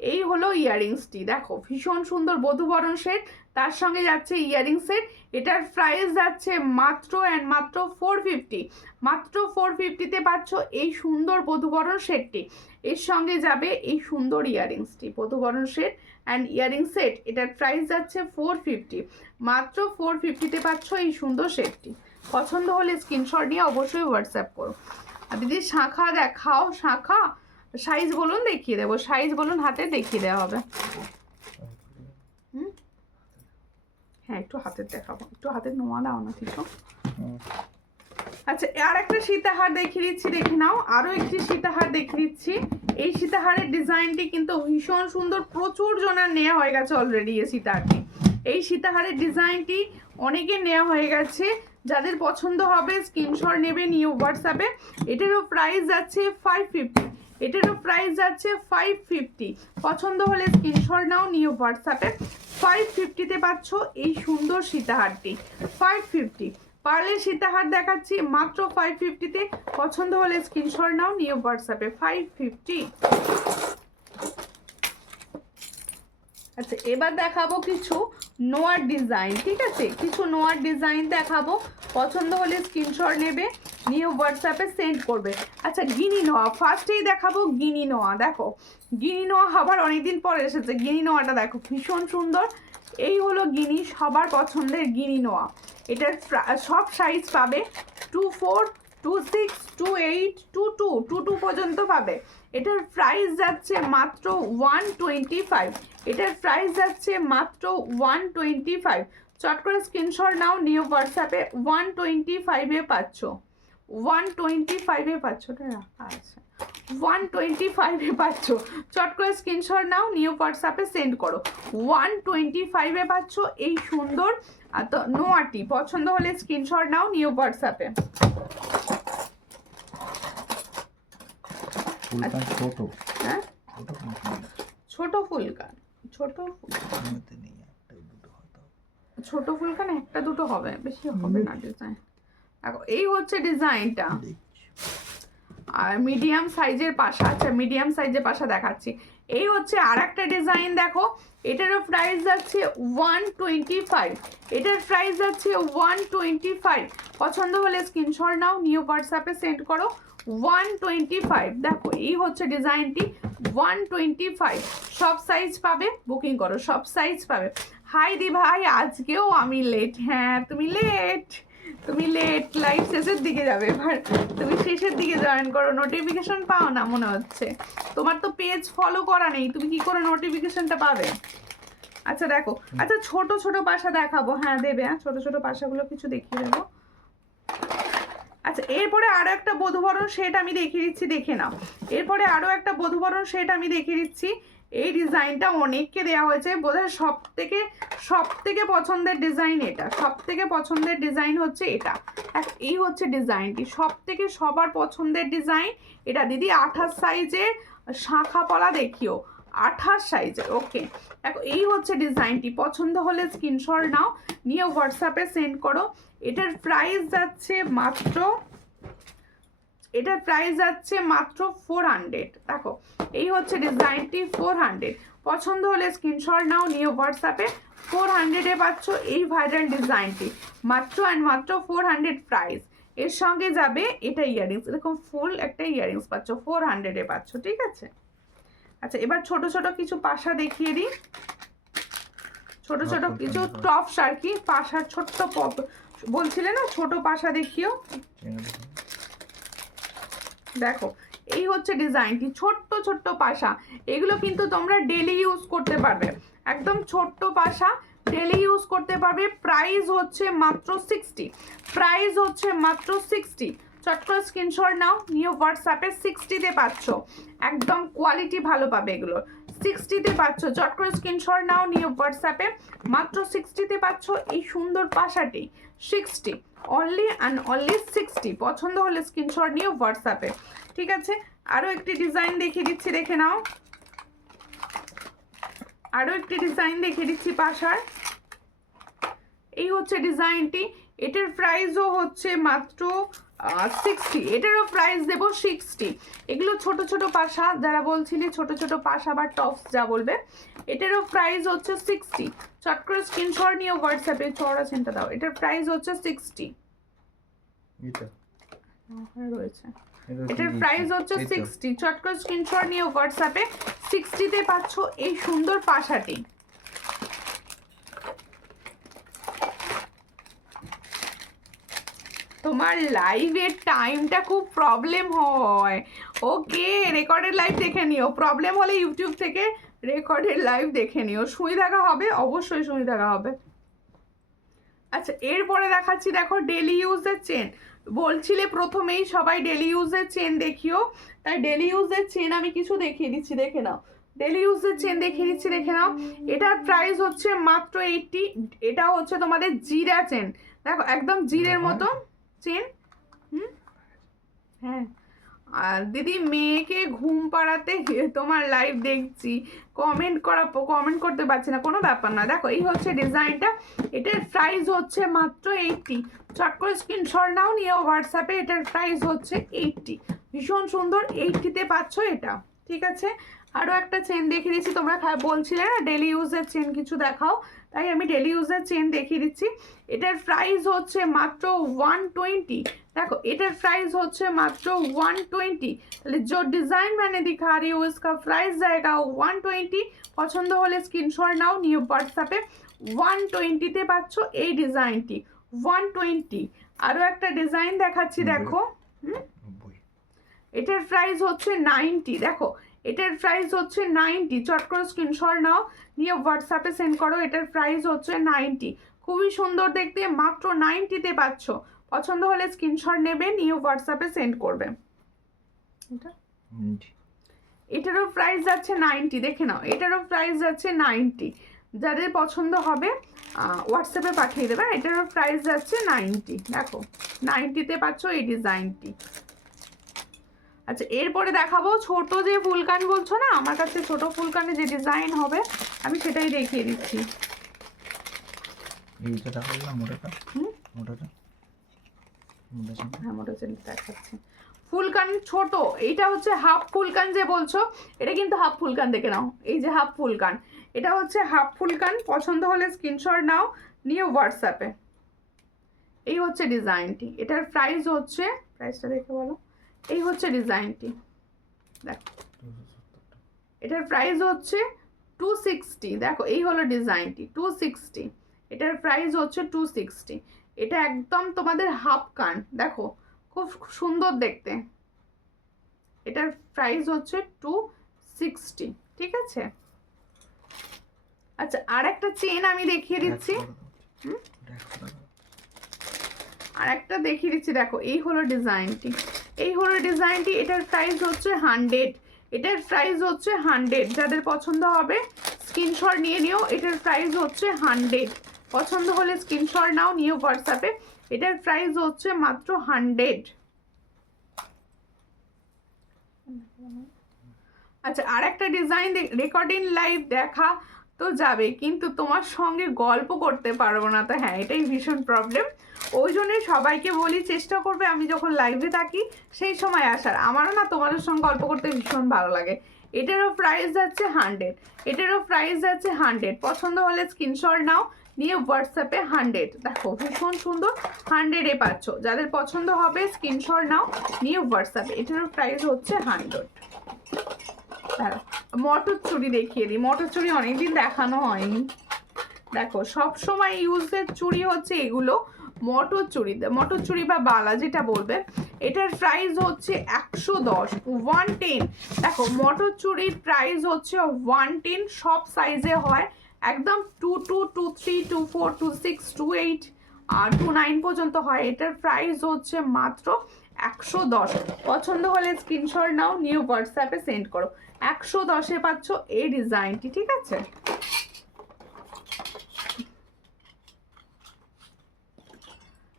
এই হলো ইয়াররিংসটি, দেখো ভীষণ সুন্দর বধূবরণ সেট, তার সঙ্গে যাচ্ছে ইয়াররিং সেট। এটার প্রাইস যাচ্ছে মাত্র অ্যান্ড মাত্র 450, মাত্র 450-তে পাচ্ছ এই সুন্দর বধূবরণ সেটটি। এর সঙ্গে যাবে এই সুন্দর ইয়াররিংসটি, বধূবরণ সেট অ্যান্ড ইয়াররিং সেট। এটার প্রাইস যাচ্ছে 450, মাত্র 450-তে পাচ্ছ এই সুন্দর সেটটি। পছন্দ হলে স্ক্রিনশট নিয়ে অবশ্যই হোয়াটসঅ্যাপ করো। আর দিদি শাঁখা দেখাও, শাঁখা সাইজ বলুন দেখিয়ে দেবো, সাইজ বলুন হাতে দেখিয়ে দেওয়া হবে। হ্যাঁ একটু হাতের দেখাবো, একটু হাতের নোয়া দাও না কিছু। আচ্ছা আর একটা সীতাহার দেখিয়ে দিচ্ছি, দেখে নাও। আরও একটি সীতাহার দেখিয়ে দিচ্ছি। এই সীতাহারের ডিজাইনটি কিন্তু ভীষণ সুন্দর, প্রচুর জনের নেওয়া হয়ে গেছে অলরেডি এই সীতাহারটি। এই সীতাহারের ডিজাইনটি অনেকের নেওয়া হয়ে গেছে, যাদের পছন্দ হবে স্ক্রিনশট নেবে, নিয়ে হোয়াটসঅ্যাপে। এটারও প্রাইস যাচ্ছে 550, এটারও প্রাইস যাচ্ছে 550। পছন্দ হলে স্ক্রিনশট নাও, নিয়ে হোয়াটসঅ্যাপে। 550-তে পাচ্ছ এই সুন্দর সীতাহারটি, 550। পার্লের সীতাহার দেখাচ্ছি মাত্র 550-তে। পছন্দ হলে স্ক্রিনশট নাও, নিয়ে হোয়াটসঅ্যাপে। 550। আচ্ছা এবার দেখাবো কিছু নোয়ার ডিজাইন, ঠিক আছে, কিছু নোয়ার ডিজাইন দেখাবো। পছন্দ হলে স্ক্রিনশট নেবে, নিয়ে হোয়াটসঅ্যাপে সেন্ড করবে। আচ্ছা গিনি নোয়া ফার্স্টেই দেখাবো, গিনি নোয়া। দেখো গিনি নোয়া আবার অনেকদিন পরে এসেছে, গিনি নোয়াটা দেখো ভীষণ সুন্দর। এই হলো গিনি, সবার পছন্দের গিনি নোয়া। এটার সব সাইজ পাবে, 24, 26, 28, 22 পর্যন্ত পাবে। এটার প্রাইস যাচ্ছে মাত্র 125, এটার প্রাইস যাচ্ছে মাত্র 125। চট করে স্ক্রিনশট নাও, নিউ হোয়াটসঅ্যাপে। 125-এ পাচ্ছ, 125-এ পাচ্ছ, আচ্ছা 125-এ পাচ্ছ। চট করে স্ক্রিনশট নাও, নিউ হোয়াটসঅ্যাপে সেন্ড করো। 125-এ পাচ্ছ এই সুন্দর তো নোয়াটি। পছন্দ হলে স্ক্রিনশট নাও, নিউ হোয়াটসঅ্যাপে। ছোট, হ্যাঁ ছোট ফুলকান, ছোট ছোট ফুলকান একটা দুটো হবে, বেশি হবে না ডিজাইন। দেখো এই হচ্ছে ডিজাইনটা, আর মিডিয়াম সাইজের পাশা। আচ্ছা মিডিয়াম সাইজের পাশা দেখাচ্ছি। এই হচ্ছে আর একটা ডিজাইন, দেখো এটারও প্রাইস যাচ্ছে 125, এটার প্রাইস যাচ্ছে 125। পছন্দ হলে স্ক্রিনশট নাও, নিউ হোয়াটসঅ্যাপে সেন্ড করো। 125, দেখো এই হচ্ছে ডিজাইনটি, 125। সব সাইজ পাবে, বুকিং করো, সব সাইজ পাবে। হাই দি ভাই, আজকেও আমি লেট। হ্যাঁ তুমি লেট, তুমি লেট, লাইভ শেষের দিকে যাবে। এবার তুমি শেষের দিকে জয়েন করো, নোটিফিকেশন পাও না মনে হচ্ছে। তোমার তো পেজ ফলো করা নেই, তুমি কি করে নোটিফিকেশনটা পাবে? আচ্ছা দেখো, আচ্ছা ছোট ছোট পাশা দেখাবো, হ্যাঁ দেবে, হ্যাঁ ছোট ছোট পাশাগুলো কিছু দেখিয়ে দেবো। আচ্ছা এরপরে আরও একটা বধূবরণ সেট আমি দেখিয়ে দিচ্ছি, দেখে নাও। এরপরে আরও একটা বধূবরণ সেট আমি দেখিয়ে দিচ্ছি। এই ডিজাইনটা অনেককে দেওয়া হয়েছে, বোধহয় সব থেকে পছন্দের ডিজাইন এটা, সব থেকে পছন্দের ডিজাইন হচ্ছে এটা। এই হচ্ছে ডিজাইনটি, সবার পছন্দের ডিজাইন এটা। দিদি 28 সাইজের শাঁখা পলা দেখিও, 28 সাইজের। ওকে দেখো এই হচ্ছে ডিজাইনটি। পছন্দ হলে স্ক্রিনশট নাও, নিয়ে হোয়াটসঅ্যাপে সেন্ড করো। এটার প্রাইস যাচ্ছে মাত্র, এটার প্রাইস যাচ্ছে মাত্র 400। দেখো এই হচ্ছে ডিজাইনটি, 400। পছন্দ হলে স্ক্রিনশট নাও, নিয়ে হোয়াটসঅ্যাপে। 400-এ পাচ্ছ এই ভাইরাল ডিজাইনটি, মাত্র অ্যান্ড মাত্র 400 প্রাইস। এর সঙ্গে যাবে এটা ইয়াররিংস, এরকম ফুল একটা ইয়াররিংস পাচ্ছ, 400-এ পাচ্ছ, ঠিক আছে। আচ্ছা এবার ছোট ছোট কিছু পাশা দেখিয়ে দিই, ছোট ছোট কিছু টপস আর কি, পাশার ছোট্ট বলছিলে না, ছোট পাশা দেখিও। দেখো এই হচ্ছে ডিজাইনটি, ছোট্ট ছোট্ট পাশা। এগুলো কিন্তু তোমরা ডেলি ইউজ করতে পারবে, একদম ছোট্ট পাশা, ডেলি ইউজ করতে পারবে। প্রাইস হচ্ছে মাত্র 60, প্রাইস হচ্ছে মাত্র 60। চট করে স্ক্রিনশট নাও, নিয়ে হোয়াটসঅ্যাপে। 60-তে পাচ্ছ, একদম কোয়ালিটি ভালো পাবে এগুলো। 60-তে পাচ্ছ, চট করে স্ক্রিনশট নাও, নিয়ে হোয়াটসঅ্যাপে। মাত্র 60-তে পাচ্ছ এই সুন্দর পাশাটি, 60, অনলি অ্যান্ড অনলি 60। পছন্দ হলে স্ক্রিনশট নিয়ে হোয়াটসঅ্যাপে, ঠিক আছে। আরও একটি ডিজাইন দেখিয়ে দিচ্ছি, দেখে নাও। আরও একটি ডিজাইন দেখিয়ে দিচ্ছি পাশার। এই হচ্ছে ডিজাইনটি, এটার প্রাইসও হচ্ছে মাত্র 60, এটারও প্রাইস দেবো 60। এগুলো ছোট ছোট পাশা, যারা বলছিলে ছোট ছোট পাশা বা টপস যা বলবে, এটারও প্রাইস হচ্ছে 60। চট করে স্ক্রিনশট নিয়ে হোয়াটসঅ্যাপে চড়া চেনটা দাও, এটার প্রাইস হচ্ছে 60। এটা ওখানে রয়েছে, এটা এটার প্রাইস হচ্ছে 60। চট করে স্ক্রিনশট নিয়ে হোয়াটসঅ্যাপে 60-তে পাচ্ছ এই সুন্দর পাশাটি। তোমার লাইভের টাইমটা খুব প্রবলেম হয়। ওকে, রেকর্ডেড লাইভ দেখে নিও, প্রবলেম হলে ইউটিউব থেকে রেকর্ডেড লাইভ দেখে নিও। সুই দেখা হবে, অবশ্যই সুই দেখা হবে। আচ্ছা, এরপরে দেখাচ্ছি, দেখো ডেলি ইউজের চেন। বলছিলে প্রথমেই সবাই ডেলি ইউজের চেন দেখিও, তাই ডেলি ইউজের চেন আমি কিছু দেখিয়ে দিচ্ছি, দেখে নাও। ডেলি ইউজের চেন দেখিয়ে দিচ্ছি, দেখে নাও। এটার প্রাইস হচ্ছে মাত্র 80। এটা হচ্ছে তোমাদের জিরা চেন, দেখো একদম জিরের মতো চেন। হ্যাঁ, আর দিদি মেয়েকে ঘুম পাড়াতে তোমার লাইভ দেখছি, কমেন্ট করতে পারছি না, কোনো ব্যাপার না। দেখো এই হচ্ছে ডিজাইনটা, এটার প্রাইস হচ্ছে মাত্র 80। চট করে স্ক্রিনশট নাও, নিয়ে হোয়াটসঅ্যাপে, এটার প্রাইস হচ্ছে 80। ভীষণ সুন্দর, 80-তে পাচ্ছ এটা। ঠিক আছে, আরও একটা চেন দেখিয়ে দিচ্ছি। তোমরা বলছিলে না ডেলি ইউজের চেন কিছু দেখাও, তাই আমি ডেলি ইউজের চেন দেখিয়ে দিচ্ছি। এটার প্রাইস হচ্ছে মাত্র 120। देखो इटर प्राइस होच्छे मात्र 120। তাহলে जो डिजाइन मैंने दिखा रही हूँ इसका प्राइस जाएगा 120। পছন্দ হলে স্ক্রিনশট নাও, নিয়ে হোয়াটসঅ্যাপে 120 তে পাচ্ছ এই ডিজাইনটি 120। আরও একটা ডিজাইন দেখাচ্ছি, দেখো এটার প্রাইস হচ্ছে 90। দেখো এটার প্রাইস হচ্ছে 90। চট করে স্ক্রিনশট নাও, নিয়ে হোয়াটসঅ্যাপে সেন্ড করো। এটার প্রাইস হচ্ছে 90, খুবই সুন্দর দেখতে, মাত্র 90 তে পাচ্ছ। পছন্দ হলে স্ক্রিনশট নেবে, নিয়ে হোয়াটসঅ্যাপে সেন্ড করবে। এটারও প্রাইস যাচ্ছে 90, দেখে নাও এটারও প্রাইস যাচ্ছে 90। যাদের পছন্দ হবে হোয়াটসঅ্যাপে পাঠিয়ে দেবে। এটারও প্রাইস যাচ্ছে 90। দেখো 90-তে পাচ্ছ এই ডিজাইনটি। আচ্ছা, এরপরে দেখাবো ছোট যে ফুলকান বলছো না, আমার কাছে ছোট ফুলকানে যে ডিজাইন হবে আমি সেটাই দেখিয়ে দিচ্ছি। এইটা দেখাবো না, মোটাটা মোটাটা হ্যাঁ, মোটা চেনটা দেখাচ্ছি। ফুলকান ছোট, এইটা হচ্ছে হাফ ফুলকান যে বলছো, এটা কিন্তু হাফ ফুলকান, দেখে নাও এই যে হাফ ফুলকান, এটা হচ্ছে হাফ ফুলকান। পছন্দ হলে স্ক্রিনশট নাও, নিয়ে হোয়াটসঅ্যাপে। এই হচ্ছে ডিজাইনটি, এটার প্রাইস হচ্ছে, প্রাইসটা দেখে বলো, এই হচ্ছে ডিজাইনটি। দেখো এটার প্রাইস হচ্ছে 260। দেখো এই হলো ডিজাইনটি 260। এটার প্রাইস হচ্ছে 260। এটা একদম তোমাদের হাফ কান, দেখো খুব সুন্দর দেখতে। এটার প্রাইস হচ্ছে 260। ঠিক আছে, আচ্ছা আর একটা চেন আমি দেখিয়ে দিচ্ছি, আর একটা দেখিয়ে দিচ্ছি। দেখো এই হলো ডিজাইনটি, এই হলো ডিজাইনটি। এটার প্রাইস হচ্ছে 100। এটার প্রাইস হচ্ছে 100। যাদের পছন্দ হবে স্ক্রিনশট নিয়ে নিও। এটার প্রাইস হচ্ছে 100। পছন্দ হলে স্ক্রিনশট নাও, নিয়ে হোয়াটসঅ্যাপে। এটার প্রাইস হচ্ছে মাত্র 100। আচ্ছা আর একটা ডিজাইন, রেকর্ডিং লাইভ দেখা তো যাবে, কিন্তু তোমার সঙ্গে গল্প করতে পারবো না। তো হ্যাঁ, এটাই ভীষণ প্রবলেম। ওই জন্যই সবাইকে বলি চেষ্টা করবে আমি যখন লাইভে থাকি সেই সময় আসার। আমারও না তোমাদের সঙ্গে গল্প করতে ভীষণ ভালো লাগে। এটারও প্রাইস যাচ্ছে 100। এটারও প্রাইস যাচ্ছে 100। পছন্দ হলে স্ক্রিনশট নাও, নিয়ে হোয়াটসঅ্যাপে 100। দেখো ভীষণ সুন্দর, 100-এ পাচ্ছ। যাদের পছন্দ হবে স্ক্রিনশট নাও, নিয়ে হোয়াটসঅ্যাপে। এটারও প্রাইস হচ্ছে 100। মটর চুড়ি দেখিয়ে দিই, মটর চুড়ি অনেকদিন দেখানো হয়নি। দেখো সব সময় ইউজের চুড়ি হচ্ছে এগুলো, মটর চুড়ি, মটর চুড়ি বা বালা যেটা বলবে। এটার প্রাইস হচ্ছে 110, 110। দেখো মটর চুড়ির প্রাইস হচ্ছে 110। সব সাইজে হয়, একদম 22, 23, 24, 26, 28 আর 29 পর্যন্ত হয়। এটার প্রাইস হচ্ছে মাত্র 110। পছন্দ হলে স্ক্রিনশট নাও, নিউ হোয়াটসঅ্যাপে সেন্ড করো। 110-এ পাচ্ছ এই ডিজাইনটি। ঠিক আছে,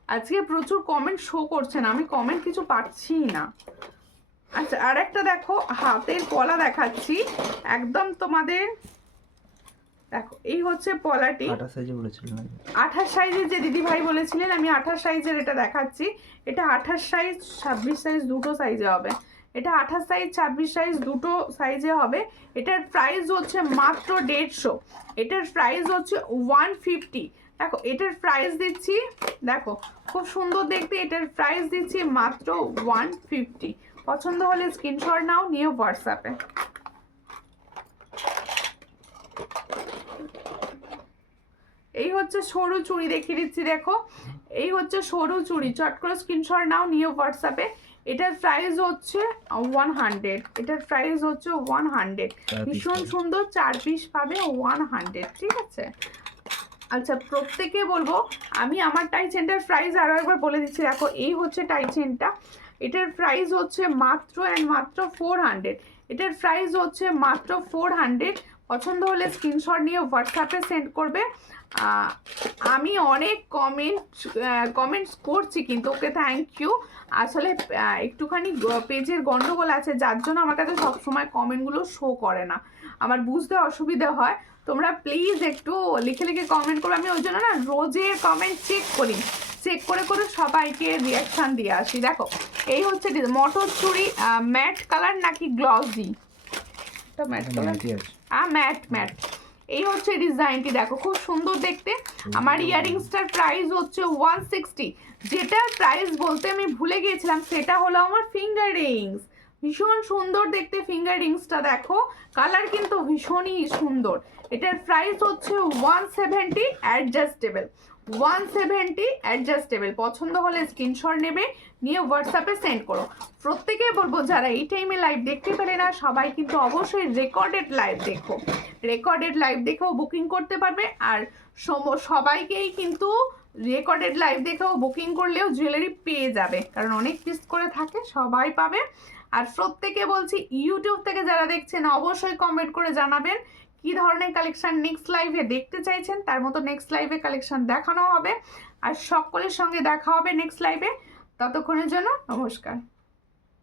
আজকে প্রচুর কমেন্ট শো করছে না, আমি কমেন্ট কিছু পাচ্ছি না। আচ্ছা আর একটা দেখো হাতের পলা দেখাচ্ছি, একদম তোমাদের দেখো এই হচ্ছে পলাটি। 28 সাইজে বলেছিলেন নাকি? 28 সাইজের যে দিদি ভাই বলেছিলেন, আমি 28 সাইজের এটা দেখাচ্ছি। এটা 28 সাইজ 26 সাইজ দুটো সাইজে হবে। এটা 28 সাইজ 26 সাইজ দুটো সাইজে হবে। এটার প্রাইস হচ্ছে মাত্র 150। এটার প্রাইস হচ্ছে 150। দেখো এটার প্রাইস দিচ্ছি, দেখো খুব সুন্দর দেখতে, এটার প্রাইস দিচ্ছি মাত্র 150। পছন্দ হলে স্ক্রিনশট নাও, নিয়ে হোয়াটসঅ্যাপে। এই হচ্ছে সরু চুড়ি দেখিয়ে দিচ্ছি, দেখো এই হচ্ছে সরু চুড়ি, চট করে স্ক্রিনশট নাও, নিয়ে হোয়াটসঅ্যাপে। এটার প্রাইস হচ্ছে 100। এটার প্রাইস হচ্ছে 100। ভীষণ সুন্দর, 4 পিস পাবে 100, ঠিক আছে। আচ্ছা প্রত্যেকে বলবো, আমি আমার টাই চেনটার প্রাইস আরও একবার বলে দিচ্ছি। দেখো এই হচ্ছে টাই চেনটা, এটার প্রাইস হচ্ছে মাত্র অ্যান্ড মাত্র 400। এটার প্রাইস হচ্ছে মাত্র 400। পছন্দ হলে স্ক্রিনশট নিয়ে হোয়াটসঅ্যাপে সেন্ড করবে। আমি অনেক কমেন্টস করছি কিন্তু, ওকে থ্যাংক ইউ। আসলে একটুখানি পেজের গন্ডগোল আছে, যার জন্য আমার কাছে সবসময় কমেন্টগুলো শো করে না, আমার বুঝতে অসুবিধা হয়। তোমরা প্লিজ একটু লিখে লিখে কমেন্ট করো, আমি ওই জন্য না রোজের কমেন্ট চেক করি, চেক করে করে সবাইকে রিয়াকশান দিয়ে আসি। দেখো এই হচ্ছে মটর চুড়ি, ম্যাট কালার নাকি glossy? Matte colour, matte matte. এই হচ্ছে ডিজাইনটি, দেখো খুব সুন্দর দেখতে। আমার ইয়াররিংসটার প্রাইস হচ্ছে 160। যেটার প্রাইস বলতে আমি ভুলে গিয়েছিলাম, সেটা হলো আমার ফিঙ্গার রিংস। ভীষণ সুন্দর দেখতে ফিঙ্গার রিংসটা, দেখো কালার কিন্তু ভীষণই সুন্দর। এটার প্রাইস হচ্ছে 170 অ্যাডজাস্টেবল। 170 অ্যাডজাস্টেবল। পছন্দ হলে স্ক্রিনশট নেবে, নিয়ে হোয়াটসঅ্যাপে সেন্ড করো। প্রত্যেকে বলবো যারা এই টাইমে লাইভ দেখতে পেলে না, সবাই কিন্তু অবশ্যই রেকর্ডেড লাইভ দেখো। রেকর্ডেড লাইভ দেখেও বুকিং করতে পারবে। আর সবাইকেই কিন্তু রেকর্ডেড লাইভ দেখেও বুকিং করলেও জুয়েলারি পেয়ে যাবে, কারণ অনেক পিস করে থাকে, সবাই পাবে। আর প্রত্যেকে বলছি ইউটিউব থেকে যারা দেখছেন অবশ্যই কমেন্ট করে জানাবেন কি ধরনের কালেকশন নেক্সট লাইভে দেখতে চাইছেন, তার মতো নেক্সট লাইভে কালেকশন দেখানো হবে। আর সকলের সঙ্গে দেখা হবে নেক্সট লাইভে। ততক্ষণের জন্য নমস্কার।